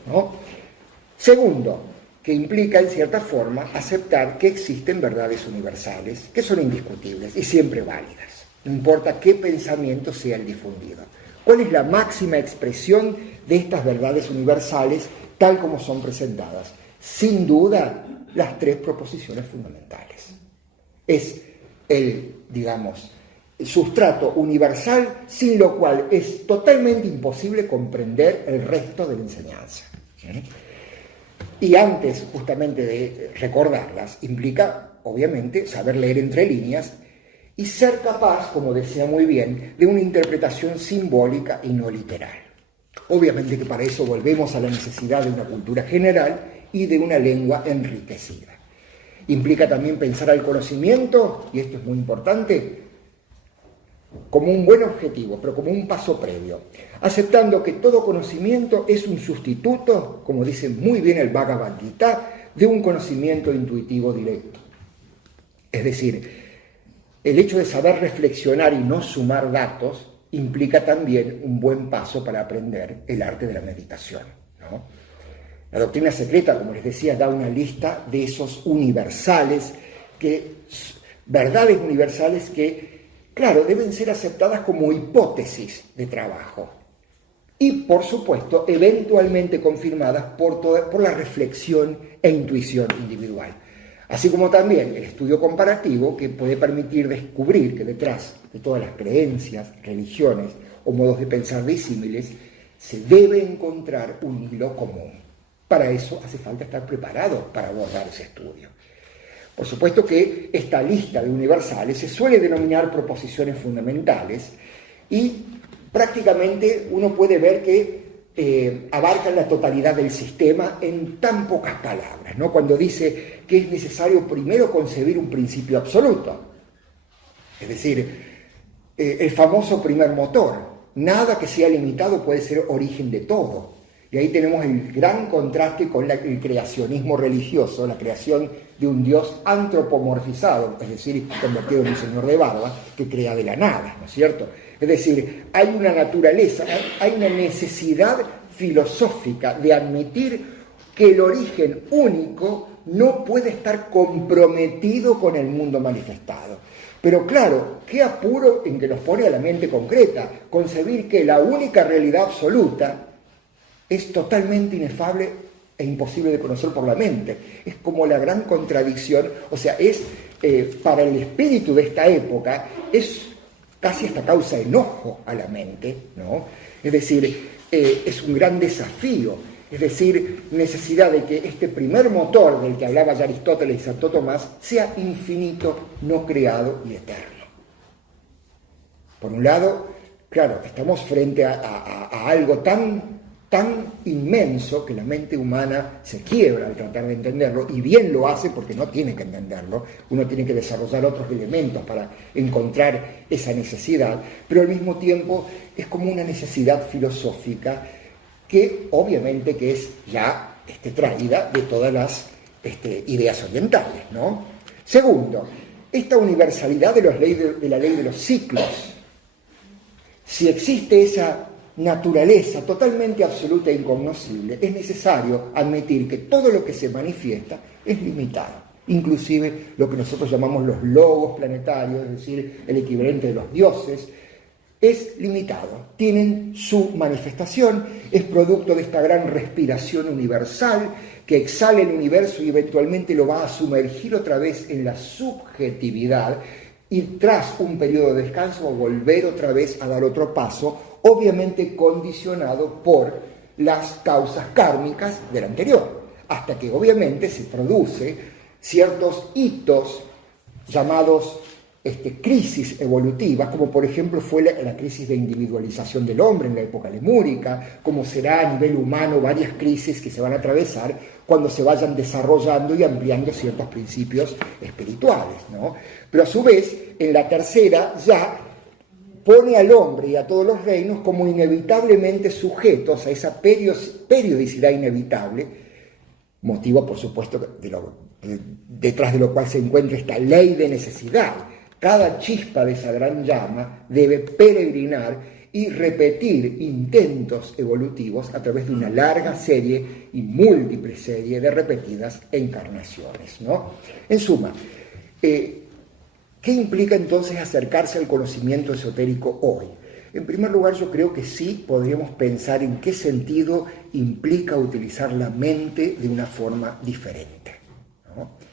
¿no? Segundo, que implica en cierta forma aceptar que existen verdades universales, que son indiscutibles y siempre válidas, no importa qué pensamiento sea el difundido. ¿Cuál es la máxima expresión de estas verdades universales tal como son presentadas? Sin duda, las 3 proposiciones fundamentales. Es el sustrato universal, sin lo cual es totalmente imposible comprender el resto de la enseñanza. Y antes, justamente, de recordarlas, implica, obviamente, saber leer entre líneas y ser capaz, como decía muy bien, de una interpretación simbólica y no literal. Obviamente que para eso volvemos a la necesidad de una cultura general y de una lengua enriquecida. Implica también pensar al conocimiento, y esto es muy importante, como un buen objetivo, pero como un paso previo, aceptando que todo conocimiento es un sustituto, como dice muy bien el Bhagavad Gita, de un conocimiento intuitivo directo. Es decir, el hecho de saber reflexionar y no sumar datos implica también un buen paso para aprender el arte de la meditación, ¿no? La doctrina secreta, como les decía, da una lista de esos universales, verdades universales que, claro, deben ser aceptadas como hipótesis de trabajo. y, por supuesto, eventualmente confirmadas por la reflexión e intuición individual. Así como también el estudio comparativo, que puede permitir descubrir que detrás de todas las creencias, religiones o modos de pensar disímiles se debe encontrar un hilo común. Para eso hace falta estar preparado para abordar ese estudio. Por supuesto que esta lista de universales se suele denominar proposiciones fundamentales y prácticamente uno puede ver que abarcan la totalidad del sistema en tan pocas palabras, ¿no? Cuando dice que es necesario primero concebir un principio absoluto, es decir, el famoso primer motor, nada que sea limitado puede ser origen de todo. Y ahí tenemos el gran contraste con el creacionismo religioso, la creación de un Dios antropomorfizado, es decir, convertido en un señor de barba que crea de la nada, ¿no es cierto? Es decir, hay una naturaleza, hay una necesidad filosófica de admitir que el origen único no puede estar comprometido con el mundo manifestado. Pero claro, qué apuro en que nos pone a la mente concreta concebir que la única realidad absoluta es totalmente inefable e imposible de conocer por la mente. Es como la gran contradicción, o sea, es para el espíritu de esta época, es casi hasta causa enojo a la mente, ¿no? Es decir, es un gran desafío, es decir, necesidad de que este primer motor del que hablaba ya Aristóteles y Santo Tomás sea infinito, no creado y eterno. Por un lado, claro, estamos frente a algo tan inmenso que la mente humana se quiebra al tratar de entenderlo, y bien lo hace porque no tiene que entenderlo, uno tiene que desarrollar otros elementos para encontrar esa necesidad, pero al mismo tiempo es como una necesidad filosófica que obviamente que es ya traída de todas las ideas orientales, ¿no? Segundo, esta universalidad de la ley de los ciclos, si existe esa naturaleza totalmente absoluta e incognoscible, es necesario admitir que todo lo que se manifiesta es limitado, inclusive lo que nosotros llamamos los logos planetarios, es decir, el equivalente de los dioses, es limitado, tienen su manifestación, es producto de esta gran respiración universal que exhala el universo y eventualmente lo va a sumergir otra vez en la subjetividad y tras un periodo de descanso va a volver otra vez a dar otro paso, obviamente condicionado por las causas kármicas del anterior, hasta que obviamente se produce ciertos hitos llamados crisis evolutivas, como por ejemplo fue la crisis de individualización del hombre en la época lemúrica, como será a nivel humano varias crisis que se van a atravesar cuando se vayan desarrollando y ampliando ciertos principios espirituales, ¿no? Pero a su vez, en la tercera ya pone al hombre y a todos los reinos como inevitablemente sujetos a esa periodicidad inevitable, motivo por supuesto detrás de lo cual se encuentra esta ley de necesidad. Cada chispa de esa gran llama debe peregrinar y repetir intentos evolutivos a través de una larga serie y múltiple serie de repetidas encarnaciones, ¿no? En suma, ¿qué implica entonces acercarse al conocimiento esotérico hoy? En primer lugar, yo creo que sí podríamos pensar en qué sentido implica utilizar la mente de una forma diferente, ¿no?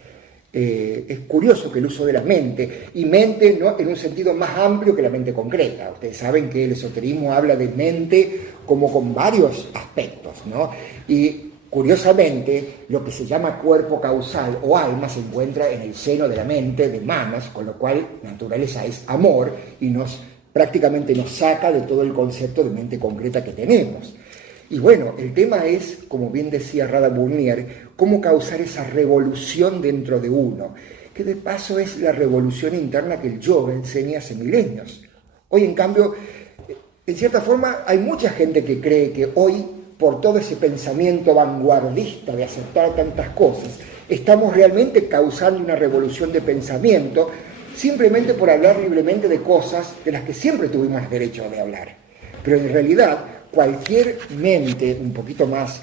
Es curioso que el uso de la mente, y mente no en un sentido más amplio que la mente concreta. Ustedes saben que el esoterismo habla de mente como con varios aspectos, ¿no? Y curiosamente, lo que se llama cuerpo causal o alma se encuentra en el seno de la mente, de Manas, con lo cual naturaleza es amor y prácticamente nos saca de todo el concepto de mente concreta que tenemos. Y bueno, el tema es, como bien decía Radha Burnier, cómo causar esa revolución dentro de uno, que de paso es la revolución interna que el yoga enseña hace milenios. Hoy, en cambio, en cierta forma, hay mucha gente que cree que hoy, por todo ese pensamiento vanguardista de aceptar tantas cosas, estamos realmente causando una revolución de pensamiento simplemente por hablar libremente de cosas de las que siempre tuvimos derecho de hablar. Pero en realidad, cualquier mente un poquito más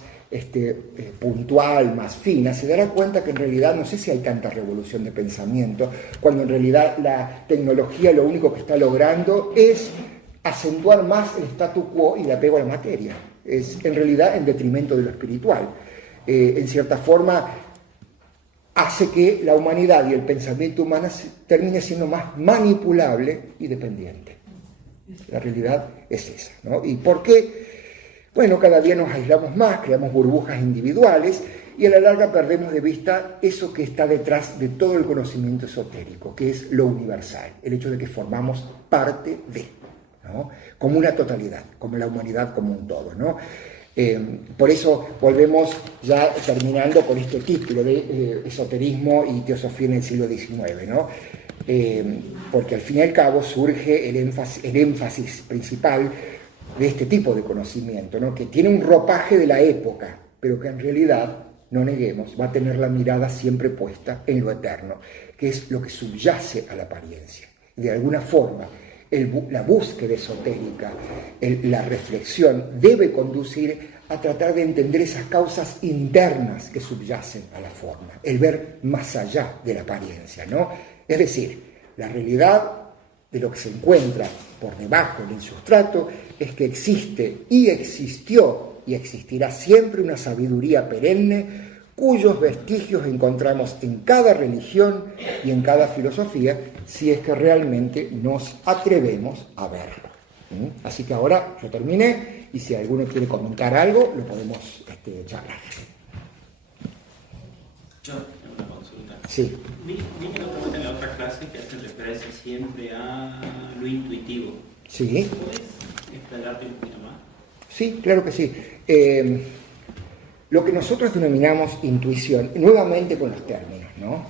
puntual, más fina, se dará cuenta que en realidad no sé si hay tanta revolución de pensamiento, cuando en realidad la tecnología lo único que está logrando es acentuar más el statu quo y el apego a la materia. Es en realidad en detrimento de lo espiritual. En cierta forma hace que la humanidad y el pensamiento humano termine siendo más manipulable y dependiente. La realidad es esa, ¿no? ¿Y por qué? Bueno, cada día nos aislamos más, creamos burbujas individuales y a la larga perdemos de vista eso que está detrás de todo el conocimiento esotérico, que es lo universal, el hecho de que formamos parte de, ¿no? Como una totalidad, como la humanidad como un todo, ¿no? Por eso volvemos ya terminando con este título de esoterismo y teosofía en el siglo XIX, ¿no? Porque al fin y al cabo surge el énfasis principal de este tipo de conocimiento, ¿no? Que tiene un ropaje de la época, pero que en realidad, no neguemos, va a tener la mirada siempre puesta en lo eterno, que es lo que subyace a la apariencia. De alguna forma, la búsqueda esotérica, la reflexión debe conducir a tratar de entender esas causas internas que subyacen a la forma, el ver más allá de la apariencia, ¿no? Es decir, la realidad de lo que se encuentra por debajo del sustrato es que existe y existió y existirá siempre una sabiduría perenne cuyos vestigios encontramos en cada religión y en cada filosofía si es que realmente nos atrevemos a verlo. Así que ahora yo terminé y si alguno quiere comentar algo lo podemos charlar. Yo tengo una consulta. Sí. Vi que en la otra clase que hacen referencia siempre a lo intuitivo. Sí. ¿Puedes explicarte un poquito más? Sí, claro que sí. Lo que nosotros denominamos intuición, nuevamente con los términos, ¿no?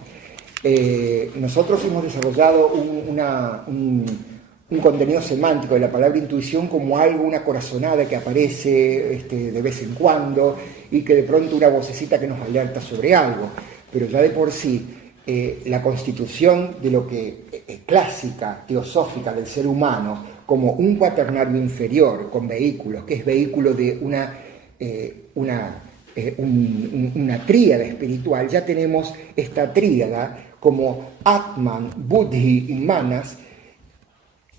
Nosotros hemos desarrollado un contenido semántico de la palabra intuición como algo, una corazonada que aparece de vez en cuando y que de pronto una vocecita que nos alerta sobre algo. Pero ya de por sí, la constitución de lo que clásica, teosófica del ser humano, como un cuaternario inferior con vehículos, que es vehículo de una tríada espiritual, ya tenemos esta tríada como Atman, Buddhi y Manas,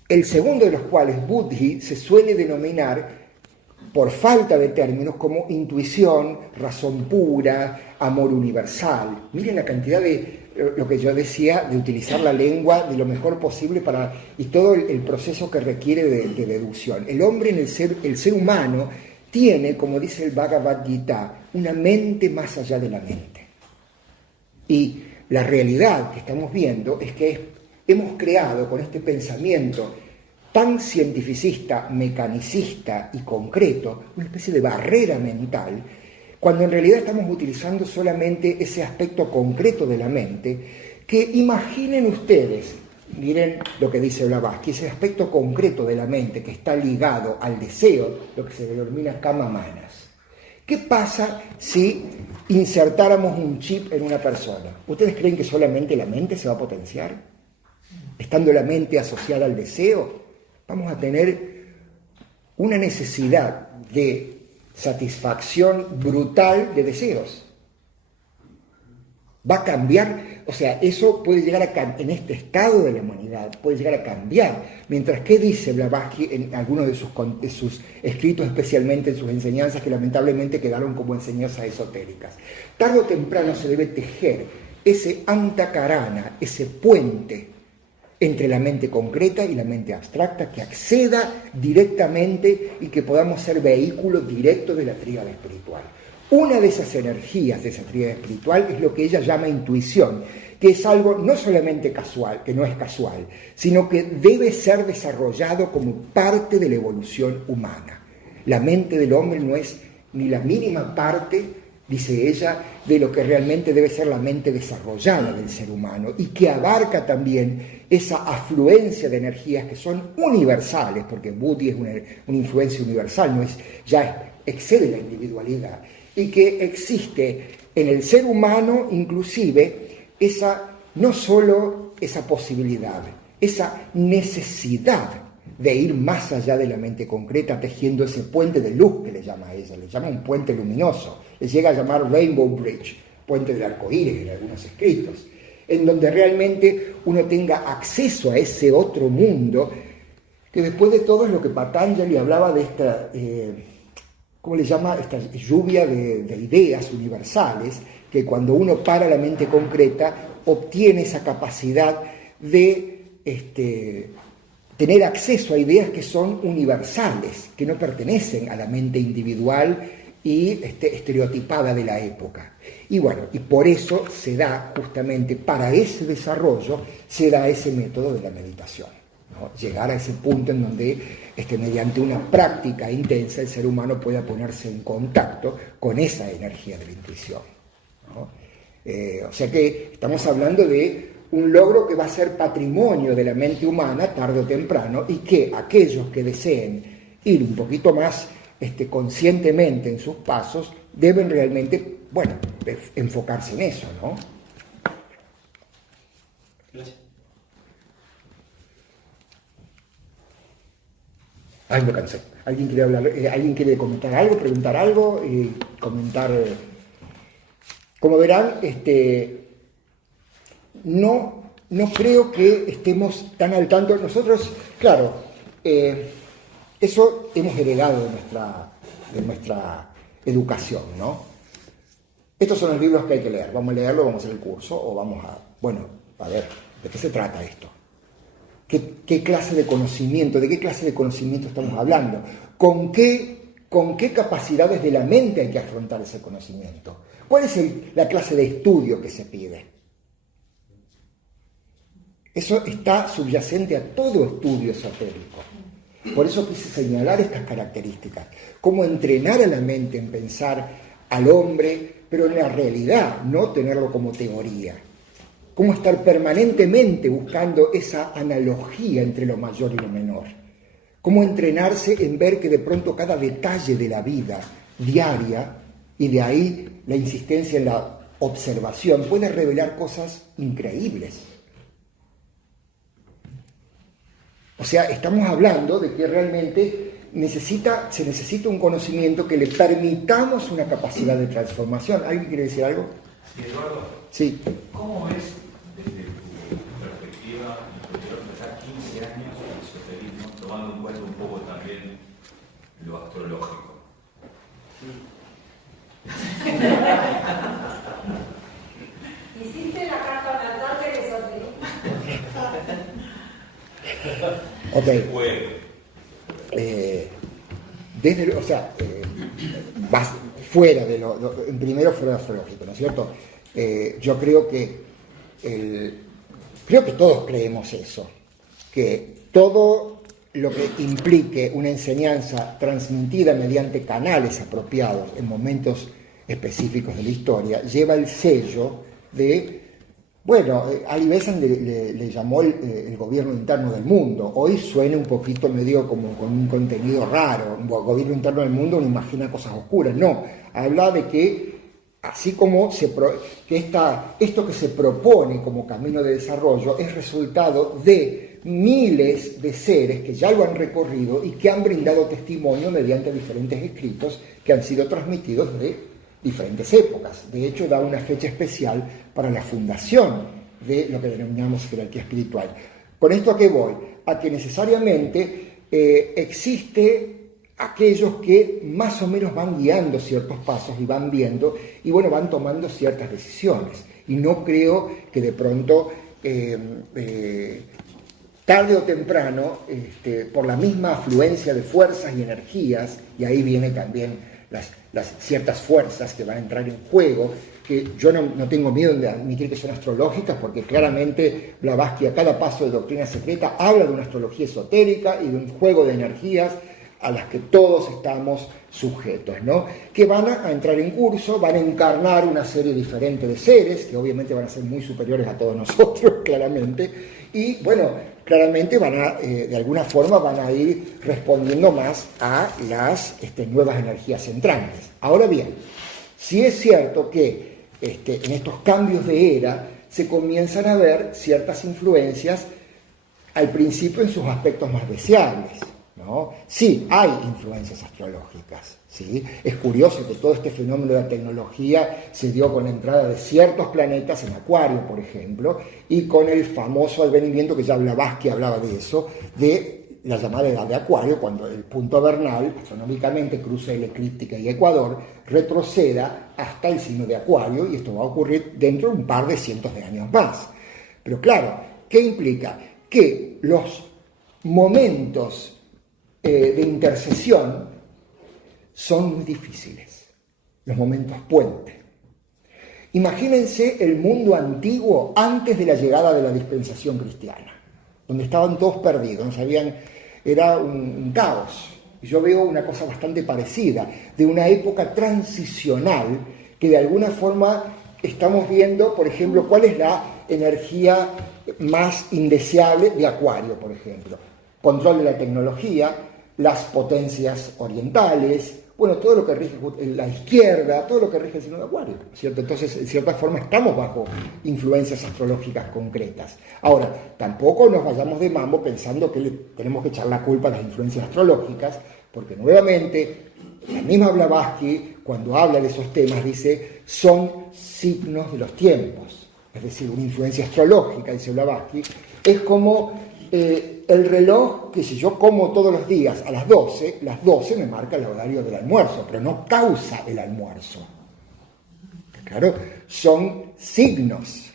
el segundo de los cuales, Buddhi, se suele denominar, por falta de términos, como intuición, razón pura, amor universal. Miren la cantidad de lo que yo decía, de utilizar la lengua de lo mejor posible y todo el proceso que requiere de deducción. El hombre, el ser humano, tiene, como dice el Bhagavad Gita, una mente más allá de la mente. Y la realidad que estamos viendo es que hemos creado con este pensamiento tan cientificista, mecanicista y concreto, una especie de barrera mental, cuando en realidad estamos utilizando solamente ese aspecto concreto de la mente, que imaginen ustedes, miren lo que dice Blavatsky, ese aspecto concreto de la mente que está ligado al deseo, lo que se denomina kama manas. ¿Qué pasa si insertáramos un chip en una persona? ¿Ustedes creen que solamente la mente se va a potenciar? Estando la mente asociada al deseo, vamos a tener una necesidad de satisfacción brutal de deseos. Va a cambiar, o sea, eso puede llegar a cambiar, en este estado de la humanidad, puede llegar a cambiar. Mientras que dice Blavatsky en algunos de sus escritos, especialmente en sus enseñanzas, que lamentablemente quedaron como enseñanzas esotéricas. Tarde o temprano se debe tejer ese antakarana, ese puente entre la mente concreta y la mente abstracta, que acceda directamente y que podamos ser vehículos directos de la tríada espiritual. Una de esas energías de esa tríada espiritual es lo que ella llama intuición, que es algo no solamente casual, que no es casual, sino que debe ser desarrollado como parte de la evolución humana. La mente del hombre no es ni la mínima parte, dice ella, de lo que realmente debe ser la mente desarrollada del ser humano y que abarca también esa afluencia de energías que son universales, porque Buddhi es una influencia universal, excede la individualidad, y que existe en el ser humano inclusive no solo esa posibilidad, esa necesidad de ir más allá de la mente concreta, tejiendo ese puente de luz que le llama a ella, le llama un puente luminoso, le llega a llamar Rainbow Bridge, puente del arco iris en algunos escritos, en donde realmente uno tenga acceso a ese otro mundo que después de todo es lo que Patanjali hablaba de esta, ¿cómo le llama? Esta lluvia de ideas universales, que cuando uno para la mente concreta, obtiene esa capacidad de tener acceso a ideas que son universales, que no pertenecen a la mente individual y estereotipada de la época. Y bueno, y por eso se da justamente, para ese desarrollo, se da ese método de la meditación, ¿no? Llegar a ese punto en donde mediante una práctica intensa el ser humano pueda ponerse en contacto con esa energía de la intuición, ¿no? O sea que estamos hablando de un logro que va a ser patrimonio de la mente humana tarde o temprano, y que aquellos que deseen ir un poquito más conscientemente en sus pasos deben realmente, bueno, enfocarse en eso, ¿no? Gracias. Ay, me cansé. ¿Alguien quiere hablar? ¿Alguien quiere comentar algo, preguntar algo? Comentar. Como verán, no creo que estemos tan al tanto. Nosotros, claro, eso hemos heredado de nuestra educación, ¿no? Estos son los libros que hay que leer. Vamos a leerlo, vamos a hacer el curso, o vamos a, bueno, a ver, ¿de qué se trata esto? ¿Qué clase de conocimiento, de qué clase de conocimiento estamos hablando? ¿Con qué capacidades de la mente hay que afrontar ese conocimiento? ¿Cuál es la clase de estudio que se pide? Eso está subyacente a todo estudio esotérico. Por eso quise señalar estas características. Cómo entrenar a la mente en pensar al hombre, pero en la realidad, no tenerlo como teoría. Cómo estar permanentemente buscando esa analogía entre lo mayor y lo menor. Cómo entrenarse en ver que de pronto cada detalle de la vida diaria, y de ahí la insistencia en la observación, puede revelar cosas increíbles. O sea, estamos hablando de que realmente se necesita un conocimiento que le permitamos una capacidad de transformación. ¿Alguien quiere decir algo? Sí, Eduardo. Sí. ¿Cómo ves, desde tu perspectiva, empezar 15 años el esoterismo, tomando en cuenta un poco también lo astrológico? ¿Hiciste la carta natal del esoterismo? Ok. Vas fuera de primero fuera de astrológico, ¿no es cierto? Yo creo que todos creemos eso, que todo lo que implique una enseñanza transmitida mediante canales apropiados en momentos específicos de la historia lleva el sello de, bueno, Ali Besant le llamó el gobierno interno del mundo. Hoy suena un poquito medio como con un contenido raro. Un gobierno interno del mundo uno imagina cosas oscuras. No, habla de que así como esto que se propone como camino de desarrollo es resultado de miles de seres que ya lo han recorrido y que han brindado testimonio mediante diferentes escritos que han sido transmitidos de diferentes épocas. De hecho, da una fecha especial para la fundación de lo que denominamos jerarquía espiritual. ¿Con esto a qué voy? A que necesariamente existe aquellos que más o menos van guiando ciertos pasos y van viendo y bueno, van tomando ciertas decisiones. Y no creo que de pronto, tarde o temprano, por la misma afluencia de fuerzas y energías, y ahí viene también las ciertas fuerzas que van a entrar en juego, que yo no tengo miedo de admitir que son astrológicas, porque claramente Blavatsky a cada paso de Doctrina Secreta habla de una astrología esotérica y de un juego de energías a las que todos estamos sujetos, ¿no? Que van a entrar en curso, van a encarnar una serie diferente de seres, que obviamente van a ser muy superiores a todos nosotros, claramente, y bueno, claramente de alguna forma van a ir respondiendo más a las nuevas energías entrantes. Ahora bien, sí es cierto que en estos cambios de era se comienzan a ver ciertas influencias al principio en sus aspectos más deseables, ¿no? Sí, hay influencias astrológicas, ¿sí? Es curioso que todo este fenómeno de la tecnología se dio con la entrada de ciertos planetas en Acuario, por ejemplo, y con el famoso advenimiento, que ya Blavatsky hablaba de eso, de la llamada edad de Acuario, cuando el punto vernal, astronómicamente, cruce la eclíptica y Ecuador, retroceda hasta el signo de Acuario, y esto va a ocurrir dentro de un par de cientos de años más. Pero claro, ¿qué implica? Que los momentos de intercesión son muy difíciles, los momentos puente. Imagínense el mundo antiguo antes de la llegada de la dispensación cristiana, donde estaban todos perdidos, no sabían, era un caos. Y yo veo una cosa bastante parecida, de una época transicional, que de alguna forma estamos viendo, por ejemplo, cuál es la energía más indeseable de Acuario, por ejemplo. Control de la tecnología, las potencias orientales, bueno, todo lo que rige la izquierda, todo lo que rige el signo de Acuario, ¿cierto? Entonces, en cierta forma, estamos bajo influencias astrológicas concretas. Ahora, tampoco nos vayamos de mambo pensando que le tenemos que echar la culpa a las influencias astrológicas, porque nuevamente, la misma Blavatsky, cuando habla de esos temas, dice, son signos de los tiempos. Es decir, una influencia astrológica, dice Blavatsky, es como el reloj que si yo como todos los días a las 12 me marca el horario del almuerzo, pero no causa el almuerzo. Claro, son signos,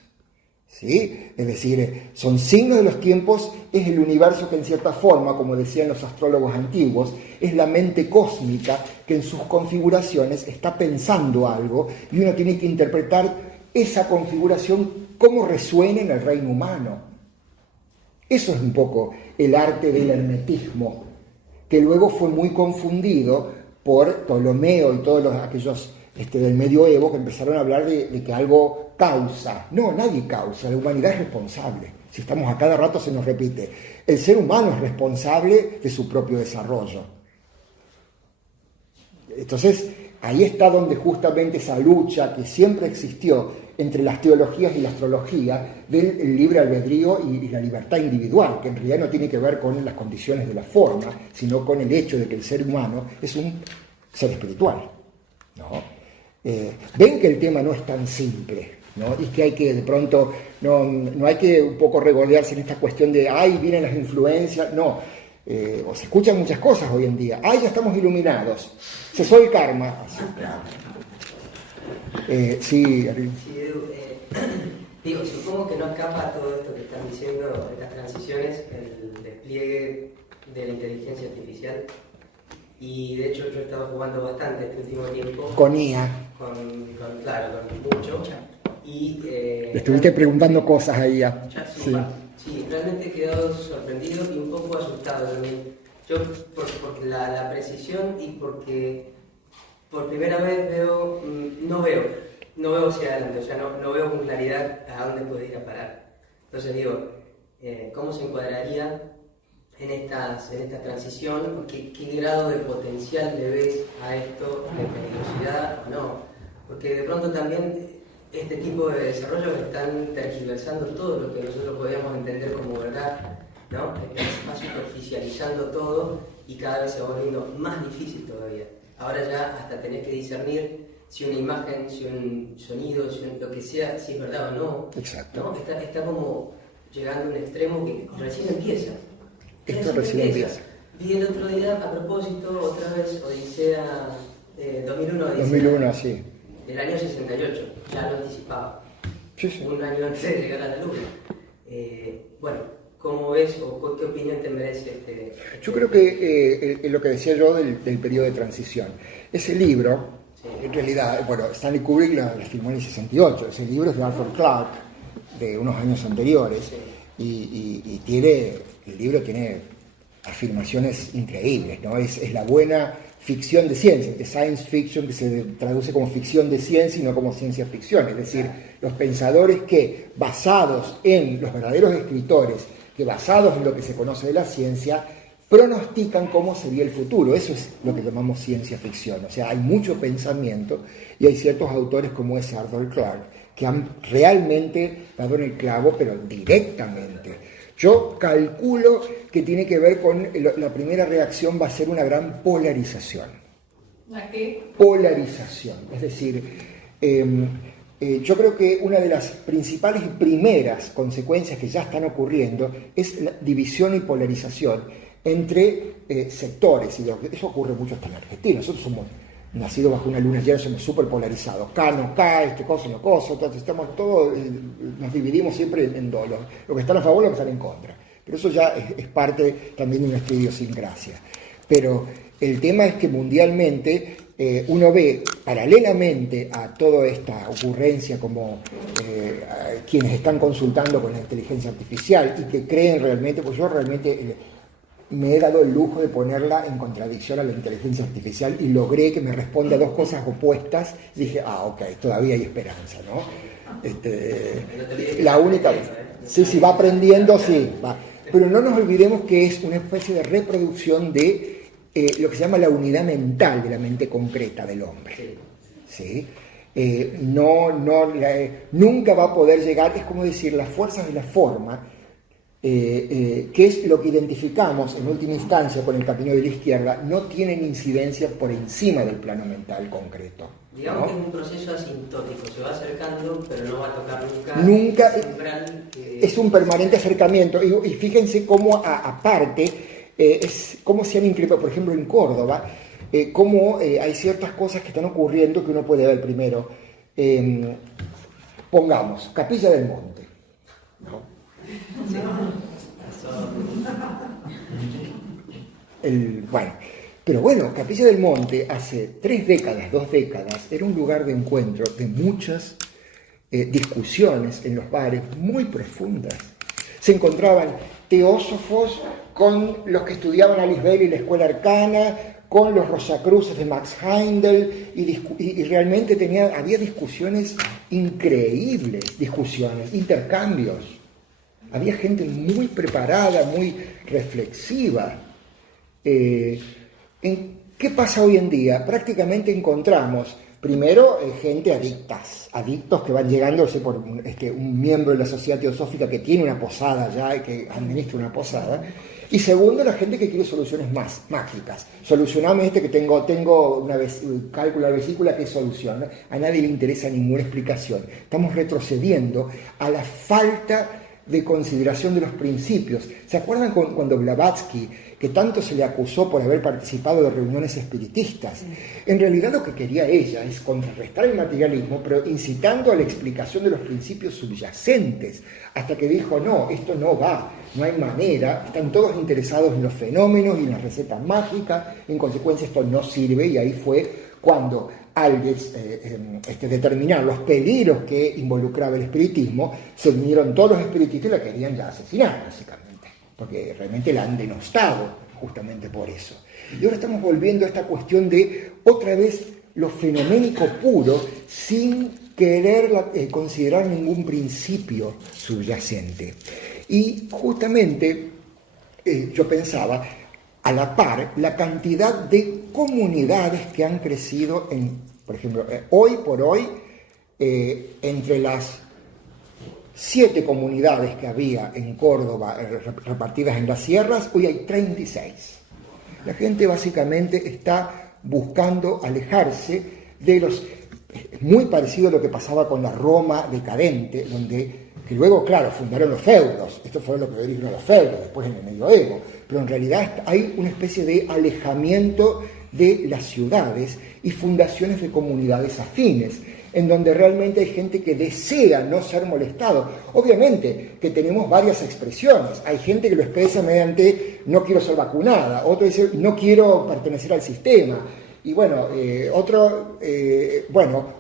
¿sí? Es decir, son signos de los tiempos, es el universo que en cierta forma, como decían los astrólogos antiguos, es la mente cósmica que en sus configuraciones está pensando algo y uno tiene que interpretar esa configuración como resuena en el reino humano. Eso es un poco el arte del hermetismo, que luego fue muy confundido por Ptolomeo y todos aquellos del medioevo que empezaron a hablar de que algo causa. No, nadie causa, la humanidad es responsable. Si estamos a cada rato se nos repite. El ser humano es responsable de su propio desarrollo. Entonces, ahí está donde justamente esa lucha que siempre existió entre las teologías y la astrología del libre albedrío y la libertad individual, que en realidad no tiene que ver con las condiciones de la forma, sino con el hecho de que el ser humano es un ser espiritual, ¿no? Ven que el tema no es tan simple, ¿no? Y que hay que, de pronto, no hay que un poco regodearse en esta cuestión de, ay, vienen las influencias, no. O se escuchan muchas cosas hoy en día, ay, ya estamos iluminados, cesó el karma. Sí, Ariel. Sí, Edu, digo, supongo que no escapa a todo esto que están diciendo, estas transiciones, el despliegue de la inteligencia artificial. Y de hecho yo he estado jugando bastante este último tiempo. Con IA. Claro, con mucho. Y, le estuviste preguntando cosas a IA. Sí, realmente he quedado sorprendido y un poco asustado también. Yo, por la precisión y porque por primera vez no veo hacia adelante, o sea, no veo con claridad a dónde puede ir a parar. Entonces digo, ¿cómo se encuadraría en esta transición? ¿Qué grado de potencial le ves a esto, de peligrosidad o no? Porque de pronto también este tipo de desarrollos están tergiversando todo lo que nosotros podíamos entender como verdad, ¿no? Va superficializando todo y cada vez se va volviendo más difícil todavía. Ahora ya hasta tenés que discernir si una imagen, si un sonido, si lo que sea, si es verdad o no. Exacto. ¿No? Está como llegando a un extremo que recién empieza. Esto recién empieza. Vi el otro día, a propósito, otra vez Odisea 2001. Odisea, 2001, sí. Del año 68, ya lo anticipaba. Sí. Un año antes de llegar a la Luna. Bueno, ¿cómo ves o qué opinión te merece Yo creo que lo que decía yo del periodo de transición, ese libro, sí. En realidad, bueno, Stanley Kubrick la filmó en el 68, ese libro es de Arthur Clarke, de unos años anteriores, sí. y el libro tiene afirmaciones increíbles, ¿no? Es la buena ficción de ciencia, que science fiction, que se traduce como ficción de ciencia y no como ciencia ficción, es decir, los pensadores que, basados en los verdaderos escritores, que basados en lo que se conoce de la ciencia, pronostican cómo sería el futuro. Eso es lo que llamamos ciencia ficción. O sea, hay mucho pensamiento y hay ciertos autores como ese Arthur Clarke que han realmente dado en el clavo, pero directamente. Yo calculo que tiene que ver con la primera reacción va a ser una gran polarización. ¿La qué? Polarización. Es decir, yo creo que una de las principales y primeras consecuencias que ya están ocurriendo es la división y polarización entre sectores, y eso ocurre mucho hasta en Argentina. Nosotros somos nacidos bajo una luna llena, somos súper polarizados, K no K, este cosa no cosa, entonces estamos todos, nos dividimos siempre en dos, los que están a favor y los que están en contra. Pero eso ya es parte también de nuestra idiosincrasia. Pero el tema es que mundialmente uno ve paralelamente a toda esta ocurrencia como quienes están consultando con la inteligencia artificial y que creen realmente, pues yo realmente me he dado el lujo de ponerla en contradicción a la inteligencia artificial y logré que me responda a dos cosas opuestas. Y dije, ok, todavía hay esperanza, ¿no? La única vez. Sí, va aprendiendo, sí, va. Pero no nos olvidemos que es una especie de reproducción de lo que se llama la unidad mental de la mente concreta del hombre. ¿Sí? Nunca va a poder llegar, es como decir, las fuerzas de la forma, que es lo que identificamos en última instancia con el camino de la izquierda, no tienen incidencia por encima del plano mental concreto. Digamos, ¿no? Que es un proceso asintótico, se va acercando, pero no va a tocar nunca. Es un permanente acercamiento. Y fíjense cómo, aparte, cómo se han implementado, por ejemplo, en Córdoba, cómo hay ciertas cosas que están ocurriendo que uno puede ver primero. Pongamos, Capilla del Monte, ¿no? Pero bueno, Capilla del Monte hace 2 décadas, era un lugar de encuentro de muchas discusiones en los bares muy profundas. Se encontraban teósofos con los que estudiaban a Lisbel y la Escuela Arcana, con los Rosacruces de Max Heindel, y realmente había discusiones increíbles, intercambios. Había gente muy preparada, muy reflexiva. ¿Qué pasa hoy en día? Prácticamente encontramos, primero, gente adictos que van llegando por un miembro de la sociedad teosófica que tiene una posada ya y que administra una posada. Y segundo, la gente que quiere soluciones más mágicas. Solucioname que tengo un cálculo de la vesícula, ¿qué solución? A nadie le interesa ninguna explicación. Estamos retrocediendo a la falta de consideración de los principios. ¿Se acuerdan cuando Blavatsky, que tanto se le acusó por haber participado de reuniones espiritistas? En realidad lo que quería ella es contrarrestar el materialismo, pero incitando a la explicación de los principios subyacentes, hasta que dijo, no, esto no va, no hay manera, están todos interesados en los fenómenos y en las recetas mágicas, en consecuencia esto no sirve, y ahí fue cuando al determinar los peligros que involucraba el espiritismo, se unieron todos los espiritistas y la querían ya asesinar, básicamente, porque realmente la han denostado justamente por eso. Y ahora estamos volviendo a esta cuestión de, otra vez, lo fenoménico puro, sin querer considerar ningún principio subyacente. Y justamente yo pensaba, a la par, la cantidad de comunidades que han crecido por ejemplo, hoy por hoy, entre las 7 comunidades que había en Córdoba repartidas en las sierras, hoy hay 36. La gente básicamente está buscando alejarse de muy parecido a lo que pasaba con la Roma decadente, que luego, claro, fundaron los feudos. Esto fue lo que originó los feudos, después en el medioevo. Pero en realidad hay una especie de alejamiento de las ciudades y fundaciones de comunidades afines, en donde realmente hay gente que desea no ser molestado. Obviamente que tenemos varias expresiones. Hay gente que lo expresa mediante no quiero ser vacunada, otro dice no quiero pertenecer al sistema. Y bueno,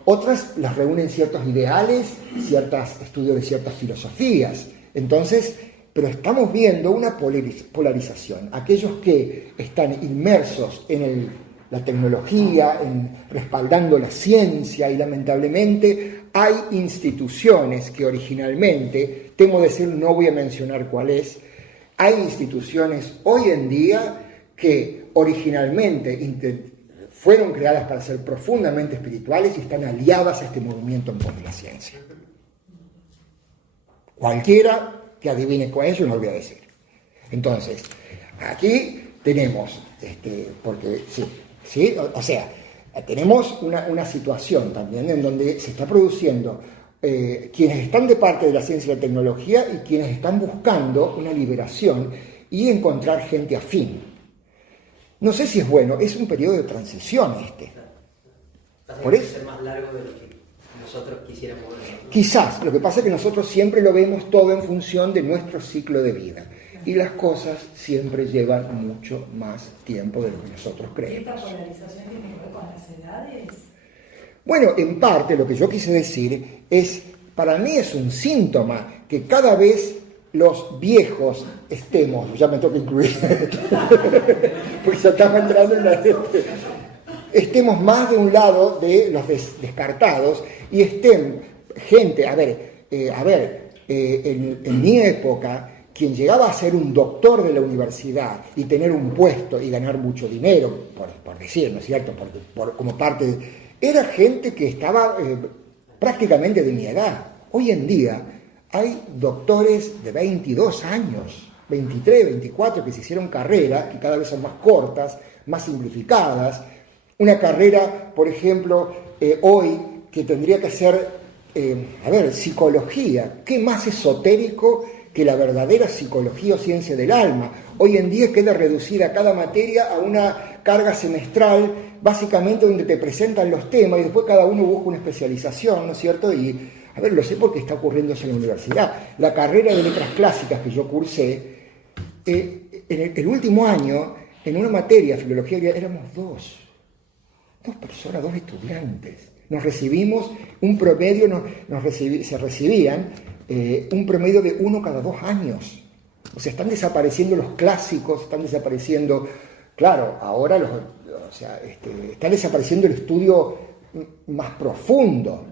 otras las reúnen ciertos ideales, ciertos estudios de ciertas filosofías. Entonces, pero estamos viendo una polarización. Aquellos que están inmersos en la tecnología, respaldando la ciencia, y lamentablemente hay instituciones que originalmente, temo decir, no voy a mencionar cuáles, hay instituciones hoy en día que originalmente fueron creadas para ser profundamente espirituales y están aliadas a este movimiento en pos de la ciencia. Cualquiera que adivine cuál es, yo no lo voy a decir. Entonces, aquí tenemos, porque sí, o sea, tenemos una situación también en donde se está produciendo quienes están de parte de la ciencia y la tecnología y quienes están buscando una liberación, y encontrar gente afín. No sé si es bueno, es un periodo de transición este. Por eso, ser más largo de lo que nosotros quisiéramos ver. quizás, lo que pasa es que nosotros siempre lo vemos todo en función de nuestro ciclo de vida. Y las cosas siempre llevan mucho más tiempo de lo que nosotros creemos. ¿Esta polarización tiene que ver con las edades? Bueno, en parte lo que yo quise decir es, para mí es un síntoma que cada vez los viejos estemos, ya me toca incluir, porque ya estamos entrando en la... estemos más de un lado de los descartados y estén gente, en mi época, quien llegaba a ser un doctor de la universidad y tener un puesto y ganar mucho dinero, por decir, ¿no es cierto?, como parte de... Era gente que estaba prácticamente de mi edad. Hoy en día hay doctores de 22 años, 23, 24, que se hicieron carrera, que cada vez son más cortas, más simplificadas. Una carrera, por ejemplo, hoy, que tendría que ser, psicología. ¿Qué más esotérico que la verdadera psicología o ciencia del alma? Hoy en día queda reducida cada materia a una carga semestral, básicamente donde te presentan los temas y después cada uno busca una especialización, ¿no es cierto? Y, lo sé porque está ocurriendo eso en la universidad. La carrera de letras clásicas que yo cursé, en el último año, en una materia, filología, éramos dos personas, dos estudiantes. Nos recibimos, un promedio, se recibían un promedio de 1 cada 2 años. O sea, están desapareciendo los clásicos, están desapareciendo, claro, ahora está desapareciendo el estudio más profundo.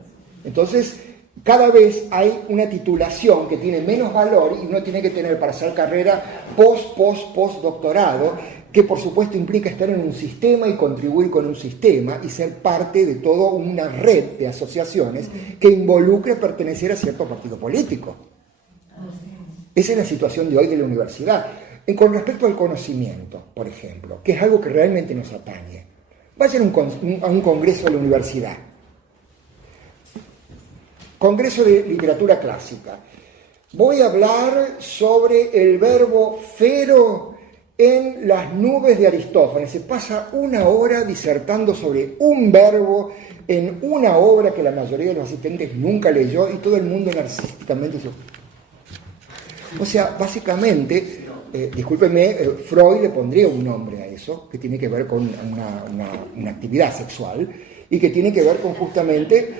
Entonces, cada vez hay una titulación que tiene menos valor y uno tiene que tener para hacer carrera postdoctorado, que por supuesto implica estar en un sistema y contribuir con un sistema y ser parte de toda una red de asociaciones que involucre pertenecer a cierto partido político. Esa es la situación de hoy de la universidad. Con respecto al conocimiento, por ejemplo, que es algo que realmente nos atañe, vayan a un congreso de la universidad. Congreso de Literatura Clásica. Voy a hablar sobre el verbo fero en las nubes de Aristófanes. Se pasa 1 hora disertando sobre un verbo en una obra que la mayoría de los asistentes nunca leyó y todo el mundo narcisísticamente... O sea, básicamente, discúlpeme, Freud le pondría un nombre a eso, que tiene que ver con una actividad sexual, y que tiene que ver con justamente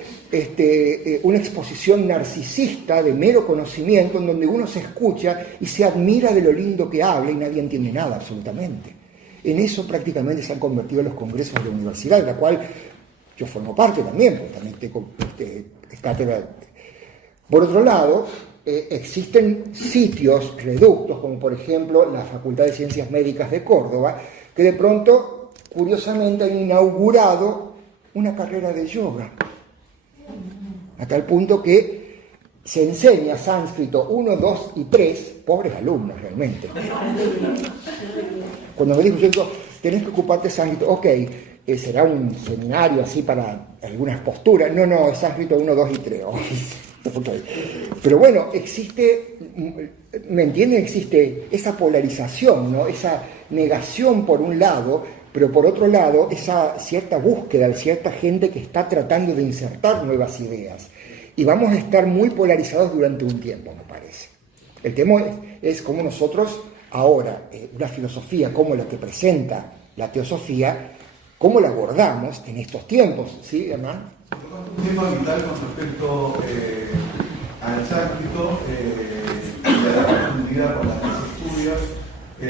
una exposición narcisista de mero conocimiento en donde uno se escucha y se admira de lo lindo que habla y nadie entiende nada absolutamente. En eso prácticamente se han convertido los congresos de la universidad, de la cual yo formo parte también, porque también tengo cátedra. Por otro lado, existen sitios, reductos, como por ejemplo la Facultad de Ciencias Médicas de Córdoba, que de pronto, curiosamente, han inaugurado una carrera de yoga, a tal punto que se enseña sánscrito 1, 2 y 3, pobres alumnos realmente. Cuando me dijo, yo digo, tenés que ocuparte sánscrito, ok, será un seminario así para algunas posturas, no, es sánscrito 1, 2 y 3, okay. Pero bueno, existe, ¿me entienden? Existe esa polarización, ¿no? Esa negación por un lado, pero por otro lado, esa cierta búsqueda de cierta gente que está tratando de insertar nuevas ideas. Y vamos a estar muy polarizados durante un tiempo, me parece. El tema es cómo nosotros ahora, una filosofía como la que presenta la teosofía, cómo la abordamos en estos tiempos, ¿sí, Hernán? Un tema vital con respecto al sánscrito y a la profundidad con la que se estudia,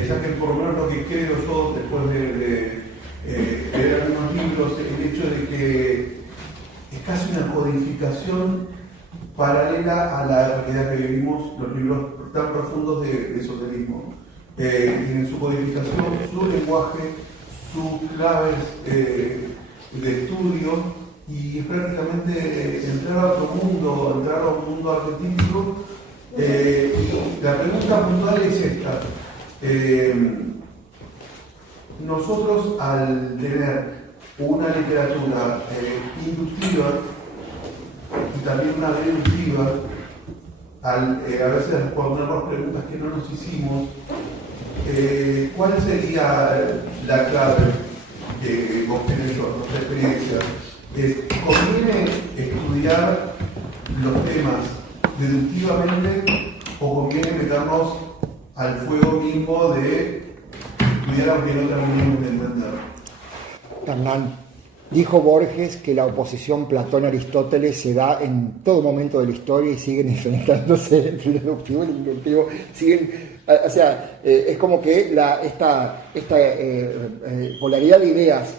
ya que por lo menos lo que creo yo después de leer algunos libros, el hecho de que es casi una codificación paralela a la realidad que vivimos, los libros tan profundos de esoterismo. Tienen su codificación, su lenguaje, sus claves de estudio, y prácticamente entrar a un mundo arquetípico. Y la pregunta puntual es esta. Nosotros, al tener una literatura inductiva y también una deductiva, al a veces respondernos preguntas que no nos hicimos, ¿cuál sería la clave que vos tenés nuestra experiencia? ¿Conviene estudiar los temas deductivamente o conviene meternos al fuego mismo de estudiar aunque no terminemos de entender? Hernán, dijo Borges que la oposición Platón-Aristóteles se da en todo momento de la historia y siguen enfrentándose entre el deductivo y el inductivo. O sea, es como que esta polaridad de ideas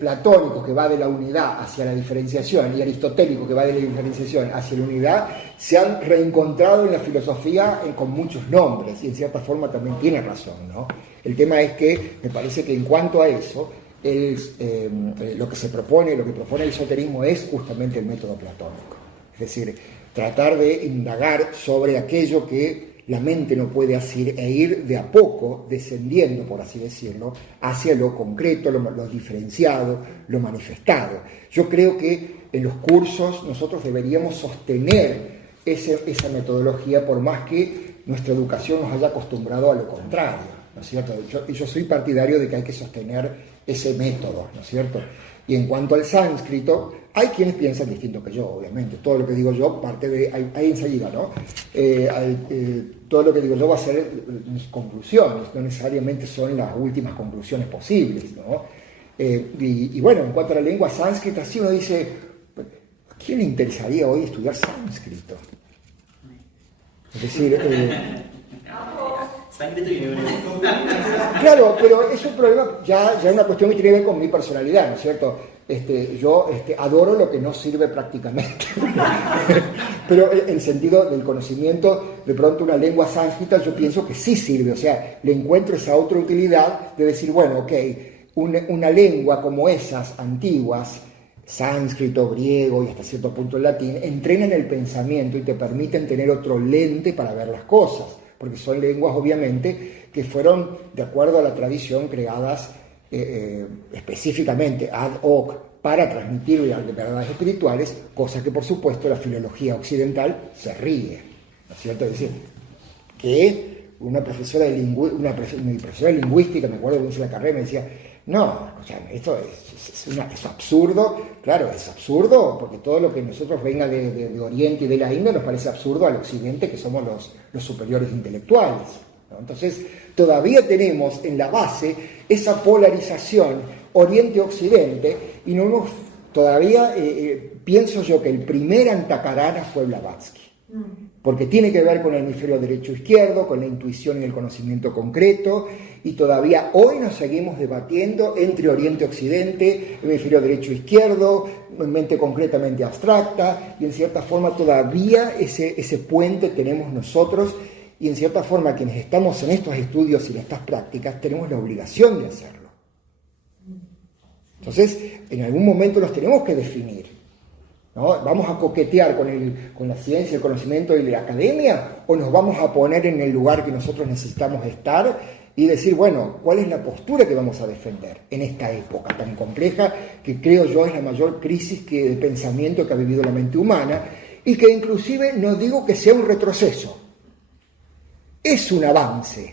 platónico que va de la unidad hacia la diferenciación y aristotélico que va de la diferenciación hacia la unidad se han reencontrado en la filosofía con muchos nombres y en cierta forma también tiene razón, ¿no? El tema es que me parece que en cuanto a eso lo que propone el esoterismo es justamente el método platónico, es decir, tratar de indagar sobre aquello que la mente no puede hacer e ir de a poco descendiendo, por así decirlo, hacia lo concreto, lo diferenciado, lo manifestado. Yo creo que en los cursos nosotros deberíamos sostener esa metodología por más que nuestra educación nos haya acostumbrado a lo contrario, ¿no es cierto? Yo soy partidario de que hay que sostener ese método, ¿no es cierto? Y en cuanto al sánscrito, hay quienes piensan distinto que yo, obviamente. Todo lo que digo yo parte de ahí enseguida, ¿no? Todo lo que digo yo va a ser mis conclusiones, no necesariamente son las últimas conclusiones posibles, ¿no? Y bueno, en cuanto a la lengua sánscrita, sí uno dice, ¿a quién le interesaría hoy estudiar sánscrito? Es decir, claro, pero es un problema, ya es una cuestión que tiene que ver con mi personalidad, ¿no es cierto? Yo adoro lo que no sirve prácticamente, pero en sentido del conocimiento, de pronto una lengua sánscrita yo pienso que sí sirve, o sea, le encuentro esa otra utilidad de decir, bueno, ok, una lengua como esas antiguas, sánscrito, griego y hasta cierto punto el latín, entrenan el pensamiento y te permiten tener otro lente para ver las cosas, porque son lenguas obviamente que fueron, de acuerdo a la tradición, creadas específicamente ad hoc para transmitir verdades espirituales, cosa que por supuesto la filología occidental se ríe, ¿no es cierto? Es decir, que mi profesora de lingüística, me acuerdo que hice la carrera, me decía, no, o sea, esto es absurdo, claro, es absurdo porque todo lo que nosotros venga de Oriente y de la India nos parece absurdo al Occidente, que somos los superiores intelectuales, ¿no? Entonces, todavía tenemos en la base esa polarización Oriente-Occidente y todavía pienso yo que el primer Antakarana fue Blavatsky, porque tiene que ver con el hemisferio derecho-izquierdo, con la intuición y el conocimiento concreto, y todavía hoy nos seguimos debatiendo entre Oriente-Occidente, hemisferio derecho-izquierdo, mente concretamente abstracta, y en cierta forma todavía ese puente tenemos nosotros, y en cierta forma quienes estamos en estos estudios y en estas prácticas tenemos la obligación de hacerlo. Entonces, en algún momento los tenemos que definir, ¿no? ¿Vamos a coquetear con la ciencia, el conocimiento y la academia? ¿O nos vamos a poner en el lugar que nosotros necesitamos estar y decir, bueno, cuál es la postura que vamos a defender en esta época tan compleja que creo yo es la mayor crisis de pensamiento que ha vivido la mente humana y que inclusive no digo que sea un retroceso, es un avance,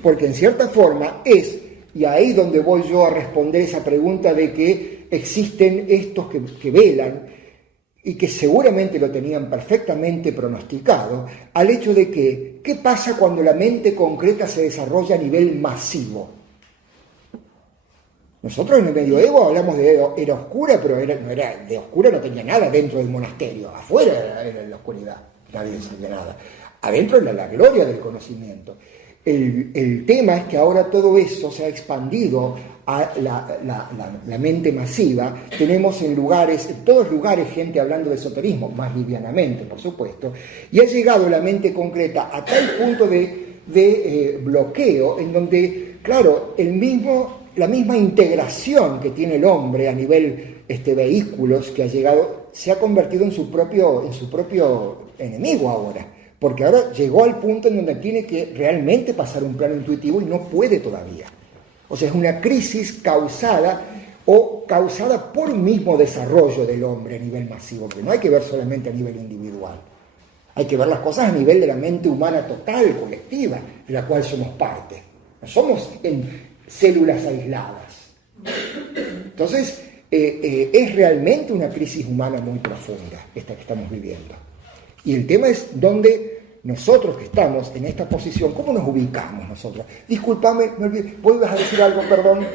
porque en cierta forma y ahí donde voy yo a responder esa pregunta de que existen estos que velan y que seguramente lo tenían perfectamente pronosticado, al hecho de que, ¿qué pasa cuando la mente concreta se desarrolla a nivel masivo? Nosotros en el medioevo hablamos de era oscura, pero de oscura no tenía nada dentro del monasterio, afuera era la oscuridad, nadie sabía nada. Adentro era la gloria del conocimiento. El tema es que ahora todo eso se ha expandido a la mente masiva. Tenemos en todos lugares gente hablando de esoterismo, más livianamente, por supuesto, y ha llegado la mente concreta a tal punto de bloqueo en donde, claro, la misma integración que tiene el hombre a nivel vehículos que ha llegado, se ha convertido en su propio enemigo ahora. Porque ahora llegó al punto en donde tiene que realmente pasar un plano intuitivo y no puede todavía. O sea, es una crisis causada por un mismo desarrollo del hombre a nivel masivo, que no hay que ver solamente a nivel individual. Hay que ver las cosas a nivel de la mente humana total, colectiva, de la cual somos parte. no somos en células aisladas. Entonces, es realmente una crisis humana muy profunda esta que estamos viviendo. Y el tema es dónde nosotros que estamos en esta posición, ¿cómo nos ubicamos nosotros? Disculpame, me olvidé, ¿vos ibas a decir algo, perdón?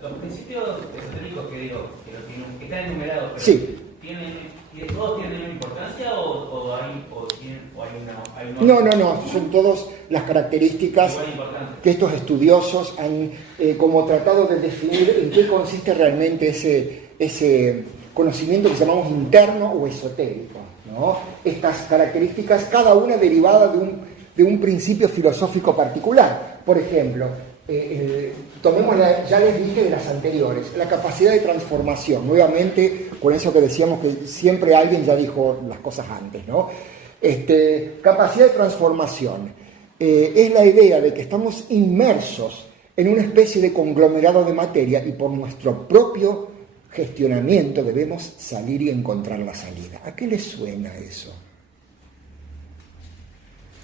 Los principios esotéricos que están enumerados, pero Sí. ¿todos tienen una importancia o hay una... No, son todas las características que estos estudiosos han como tratado de definir en qué consiste realmente ese conocimiento que llamamos interno o esotérico, ¿no? Estas características, cada una derivada de un principio filosófico particular. Por ejemplo, tomemos, ya les dije de las anteriores, la capacidad de transformación. Nuevamente, con eso que decíamos que siempre alguien ya dijo las cosas antes, ¿no? Capacidad de transformación. Es la idea de que estamos inmersos en una especie de conglomerado de materia y por nuestro propio gestionamiento debemos salir y encontrar la salida. ¿A qué les suena eso?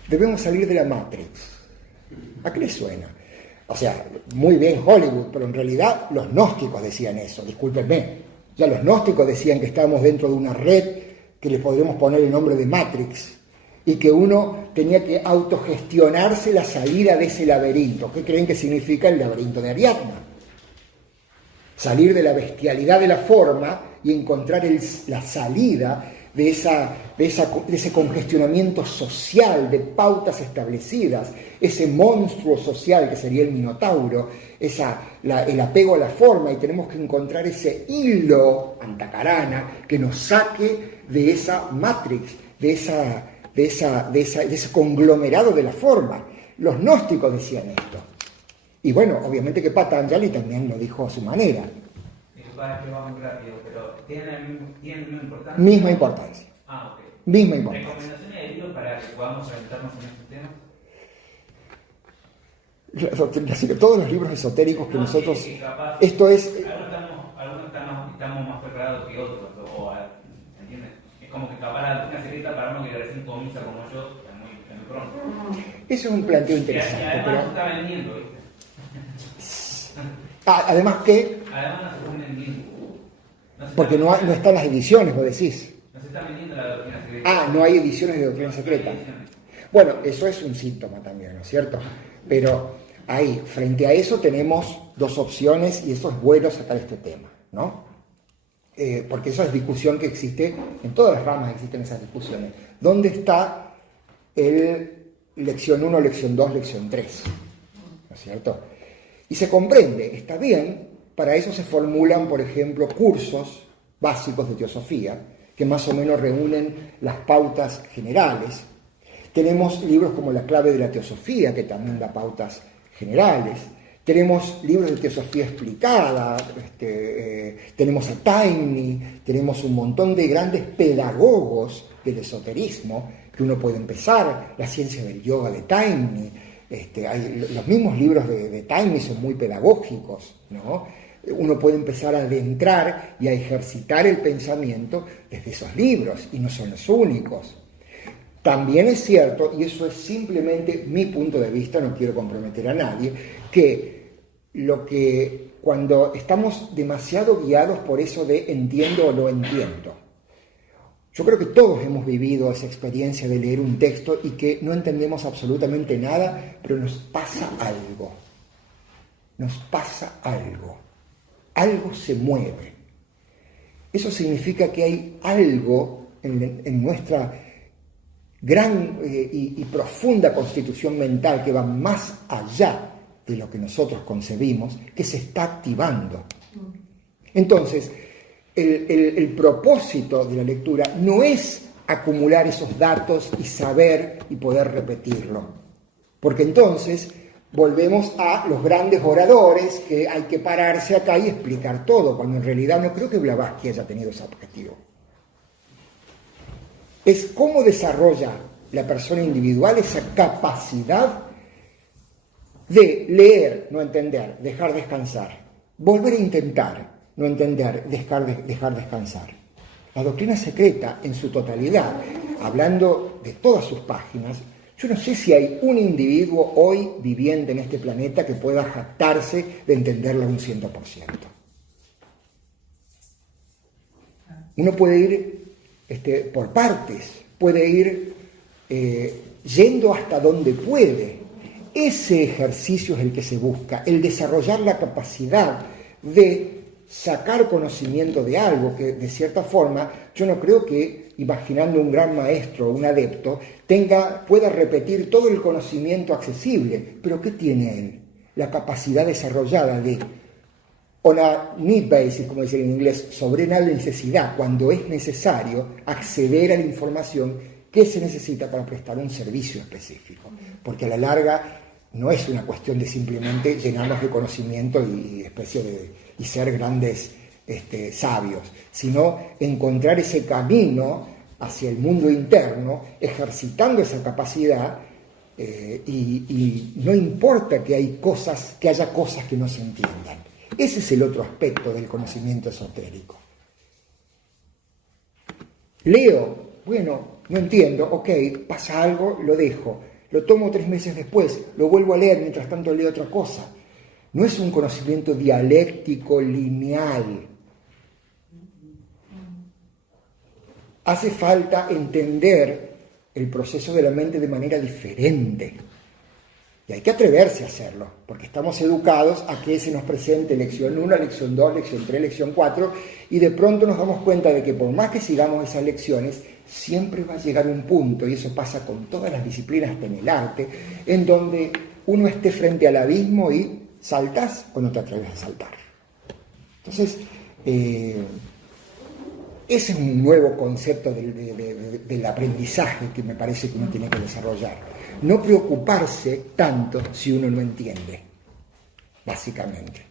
Debemos salir de la Matrix. ¿A qué les suena? O sea, muy bien Hollywood, pero en realidad los gnósticos decían eso, discúlpenme. Ya los gnósticos decían que estábamos dentro de una red que le podríamos poner el nombre de Matrix y que uno tenía que autogestionarse la salida de ese laberinto. ¿Qué creen que significa el laberinto de Ariadna? Salir de la bestialidad de la forma y encontrar la salida de ese congestionamiento social, de pautas establecidas, ese monstruo social que sería el Minotauro, el apego a la forma, y tenemos que encontrar ese hilo antacarana que nos saque de esa matrix, de ese conglomerado de la forma. Los gnósticos decían esto. Y bueno, obviamente que Patanjali también lo dijo a su manera. Disculpa que va muy rápido, pero ¿tienen una importancia? Misma importancia. Ah, ok. Misma importancia. ¿Recomendaciones de libros para que podamos orientarnos en este tema? Así que todos los libros esotéricos que nosotros... Sí, capaz, esto es... Algunos estamos más preparados que otros, ¿entiendes? Es como que capaz alguna secreta para uno que recién comienza como yo, es muy pronto. Eso es un planteo Y interesante. además Pero... no está vendiendo, ¿viste? además que... Además no se está vendiendo. Porque no están las ediciones, vos decís. No se está vendiendo la doctrina secreta. No hay ediciones de doctrina secreta. Bueno, eso es un síntoma también, ¿no es cierto? Pero ahí, frente a eso tenemos dos opciones y eso es bueno sacar este tema, ¿no? Porque eso es discusión que existe, en todas las ramas existen esas discusiones. ¿Dónde está el lección 1, lección 2, lección 3? ¿No es cierto? Y se comprende, está bien, para eso se formulan, por ejemplo, cursos básicos de teosofía, que más o menos reúnen las pautas generales. Tenemos libros como La clave de la teosofía, que también da pautas generales. Tenemos libros de teosofía explicada, tenemos a Taimni, tenemos un montón de grandes pedagogos del esoterismo, que uno puede empezar, la ciencia del yoga de Taimni. Los mismos libros de Taimni son muy pedagógicos, ¿no? Uno puede empezar a adentrar y a ejercitar el pensamiento desde esos libros, y no son los únicos. También es cierto, y eso es simplemente mi punto de vista, no quiero comprometer a nadie, que cuando estamos demasiado guiados por eso de entiendo o no entiendo, yo creo que todos hemos vivido esa experiencia de leer un texto y que no entendemos absolutamente nada, pero nos pasa algo. Nos pasa algo. Algo se mueve. Eso significa que hay algo en nuestra gran y profunda constitución mental que va más allá de lo que nosotros concebimos, que se está activando. Entonces, el propósito de la lectura no es acumular esos datos y saber y poder repetirlo, porque entonces volvemos a los grandes oradores que hay que pararse acá y explicar todo, cuando en realidad no creo que Blavatsky haya tenido ese objetivo. Es cómo desarrolla la persona individual esa capacidad de leer, no entender, dejar descansar, volver a intentar, no entender, dejar descansar. La doctrina secreta en su totalidad, hablando de todas sus páginas, yo no sé si hay un individuo hoy viviente en este planeta que pueda jactarse de entenderlo un 100%. Uno puede ir por partes, puede ir yendo hasta donde puede. Ese ejercicio es el que se busca, el desarrollar la capacidad de sacar conocimiento de algo que, de cierta forma, yo no creo que, imaginando un gran maestro, un adepto, pueda repetir todo el conocimiento accesible. Pero ¿qué tiene él? La capacidad desarrollada de, on a need basis, como dicen en inglés, sobre una necesidad, cuando es necesario acceder a la información que se necesita para prestar un servicio específico. Porque a la larga no es una cuestión de simplemente llenarnos de conocimiento y ser grandes sabios, sino encontrar ese camino hacia el mundo interno, ejercitando esa capacidad, y no importa que haya cosas que no se entiendan. Ese es el otro aspecto del conocimiento esotérico. Leo, bueno, no entiendo, ok, pasa algo, lo dejo, lo tomo 3 meses después, lo vuelvo a leer, mientras tanto leo otra cosa. No es un conocimiento dialéctico, lineal. Hace falta entender el proceso de la mente de manera diferente. Y hay que atreverse a hacerlo, porque estamos educados a que se nos presente lección 1, lección 2, lección 3, lección 4, y de pronto nos damos cuenta de que por más que sigamos esas lecciones, siempre va a llegar un punto, y eso pasa con todas las disciplinas, hasta en el arte, en donde uno esté frente al abismo y saltas o no te atreves a saltar. Entonces, ese es un nuevo concepto del aprendizaje que me parece que uno tiene que desarrollar. No preocuparse tanto si uno no entiende, básicamente.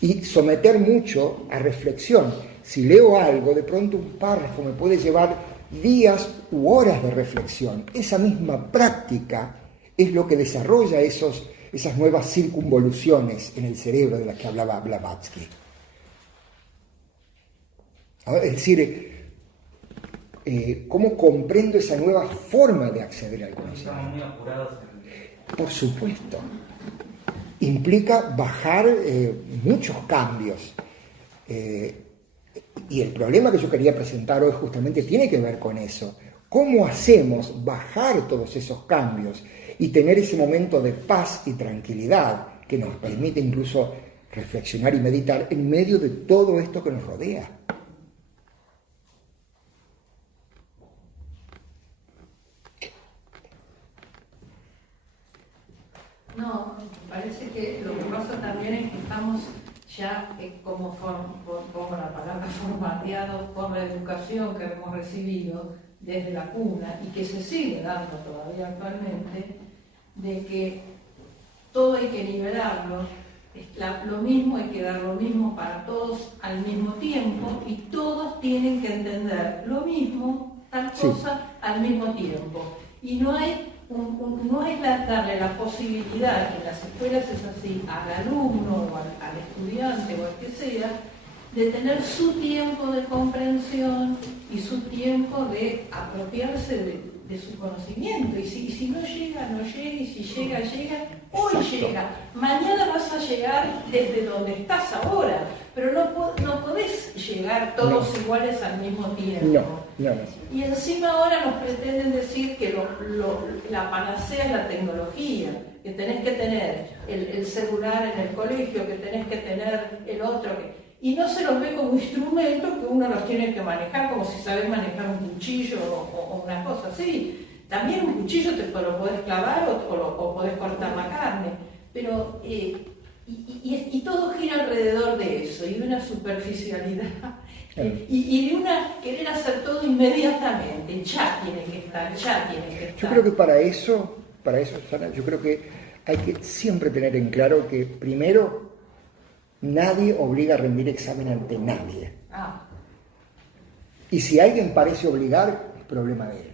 Y someter mucho a reflexión. Si leo algo, de pronto un párrafo me puede llevar días u horas de reflexión. Esa misma práctica es lo que desarrolla esas nuevas circunvoluciones en el cerebro de las que hablaba Blavatsky. Es decir, ¿cómo comprendo esa nueva forma de acceder al conocimiento? Estamos muy apurados. Por supuesto. Implica bajar muchos cambios. Y el problema que yo quería presentar hoy justamente tiene que ver con eso. ¿Cómo hacemos bajar todos esos cambios y tener ese momento de paz y tranquilidad que nos permite incluso reflexionar y meditar en medio de todo esto que nos rodea? No, parece que lo que pasa también es que estamos ya como la palabra formateados por la educación que hemos recibido desde la cuna y que se sigue dando todavía actualmente, de que todo hay que nivelarlo, lo mismo hay que dar lo mismo para todos al mismo tiempo y todos tienen que entender lo mismo, tal cosa al mismo tiempo. Y no hay darle la posibilidad, en las escuelas es así, al alumno o al estudiante o al que sea, de tener su tiempo de comprensión y su tiempo de apropiarse de su conocimiento. Y si no llega, no llega, y si llega, llega, hoy llega. Mañana vas a llegar desde donde estás ahora, pero no podés llegar todos iguales al mismo tiempo. No. Y encima ahora nos pretenden decir que la panacea es la tecnología, que tenés que tener el celular en el colegio, que tenés que tener el otro, y no se los ve como instrumentos que uno los tiene que manejar, como si sabés manejar un cuchillo o una cosa así. También un cuchillo te lo podés clavar o podés cortar la carne, pero y todo gira alrededor de eso, y de una superficialidad. Y de una querer hacer todo inmediatamente, ya tiene que estar. Yo creo que para eso, Susana, yo creo que hay que siempre tener en claro que primero nadie obliga a rendir examen ante nadie. Y si alguien parece obligar, es problema de él.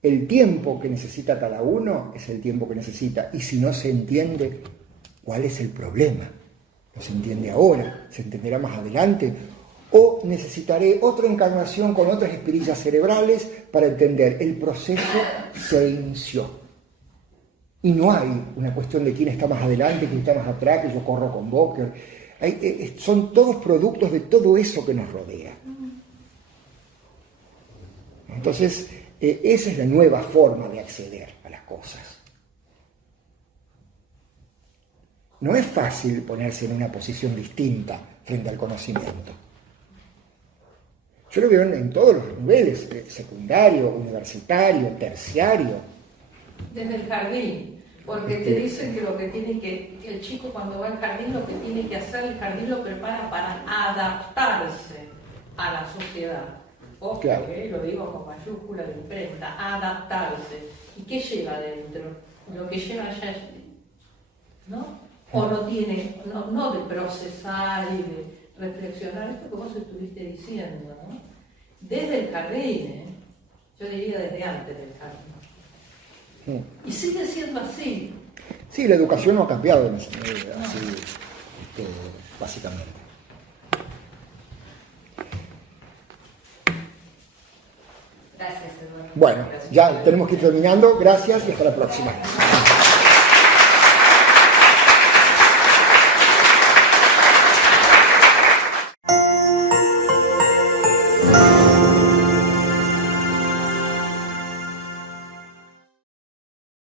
El tiempo que necesita cada uno es el tiempo que necesita, y si no se entiende, ¿cuál es el problema? No se entiende ahora, se entenderá más adelante. O necesitaré otra encarnación con otras espirillas cerebrales para entender el proceso se inició. Y no hay una cuestión de quién está más adelante, quién está más atrás, que yo corro con vos. Son todos productos de todo eso que nos rodea. Entonces, esa es la nueva forma de acceder a las cosas. No es fácil ponerse en una posición distinta frente al conocimiento. Yo lo veo en todos los niveles, secundario, universitario, terciario. Desde el jardín, porque te dicen que lo que tiene que, el chico cuando va al jardín, lo que tiene que hacer, el jardín lo prepara para adaptarse a la sociedad. Ojo, claro. Lo digo con mayúscula de imprenta, adaptarse. ¿Y qué lleva dentro? Lo que lleva ya es, ¿no? O no tiene, no de procesar y de reflexionar, esto que vos estuviste diciendo, ¿no? Desde el jardín, yo diría desde antes del jardín. Y sigue siendo así. Sí, la educación no ha cambiado en ese medio, así, básicamente. Gracias, Eduardo. Bueno, ya tenemos que ir terminando. Gracias y hasta la próxima.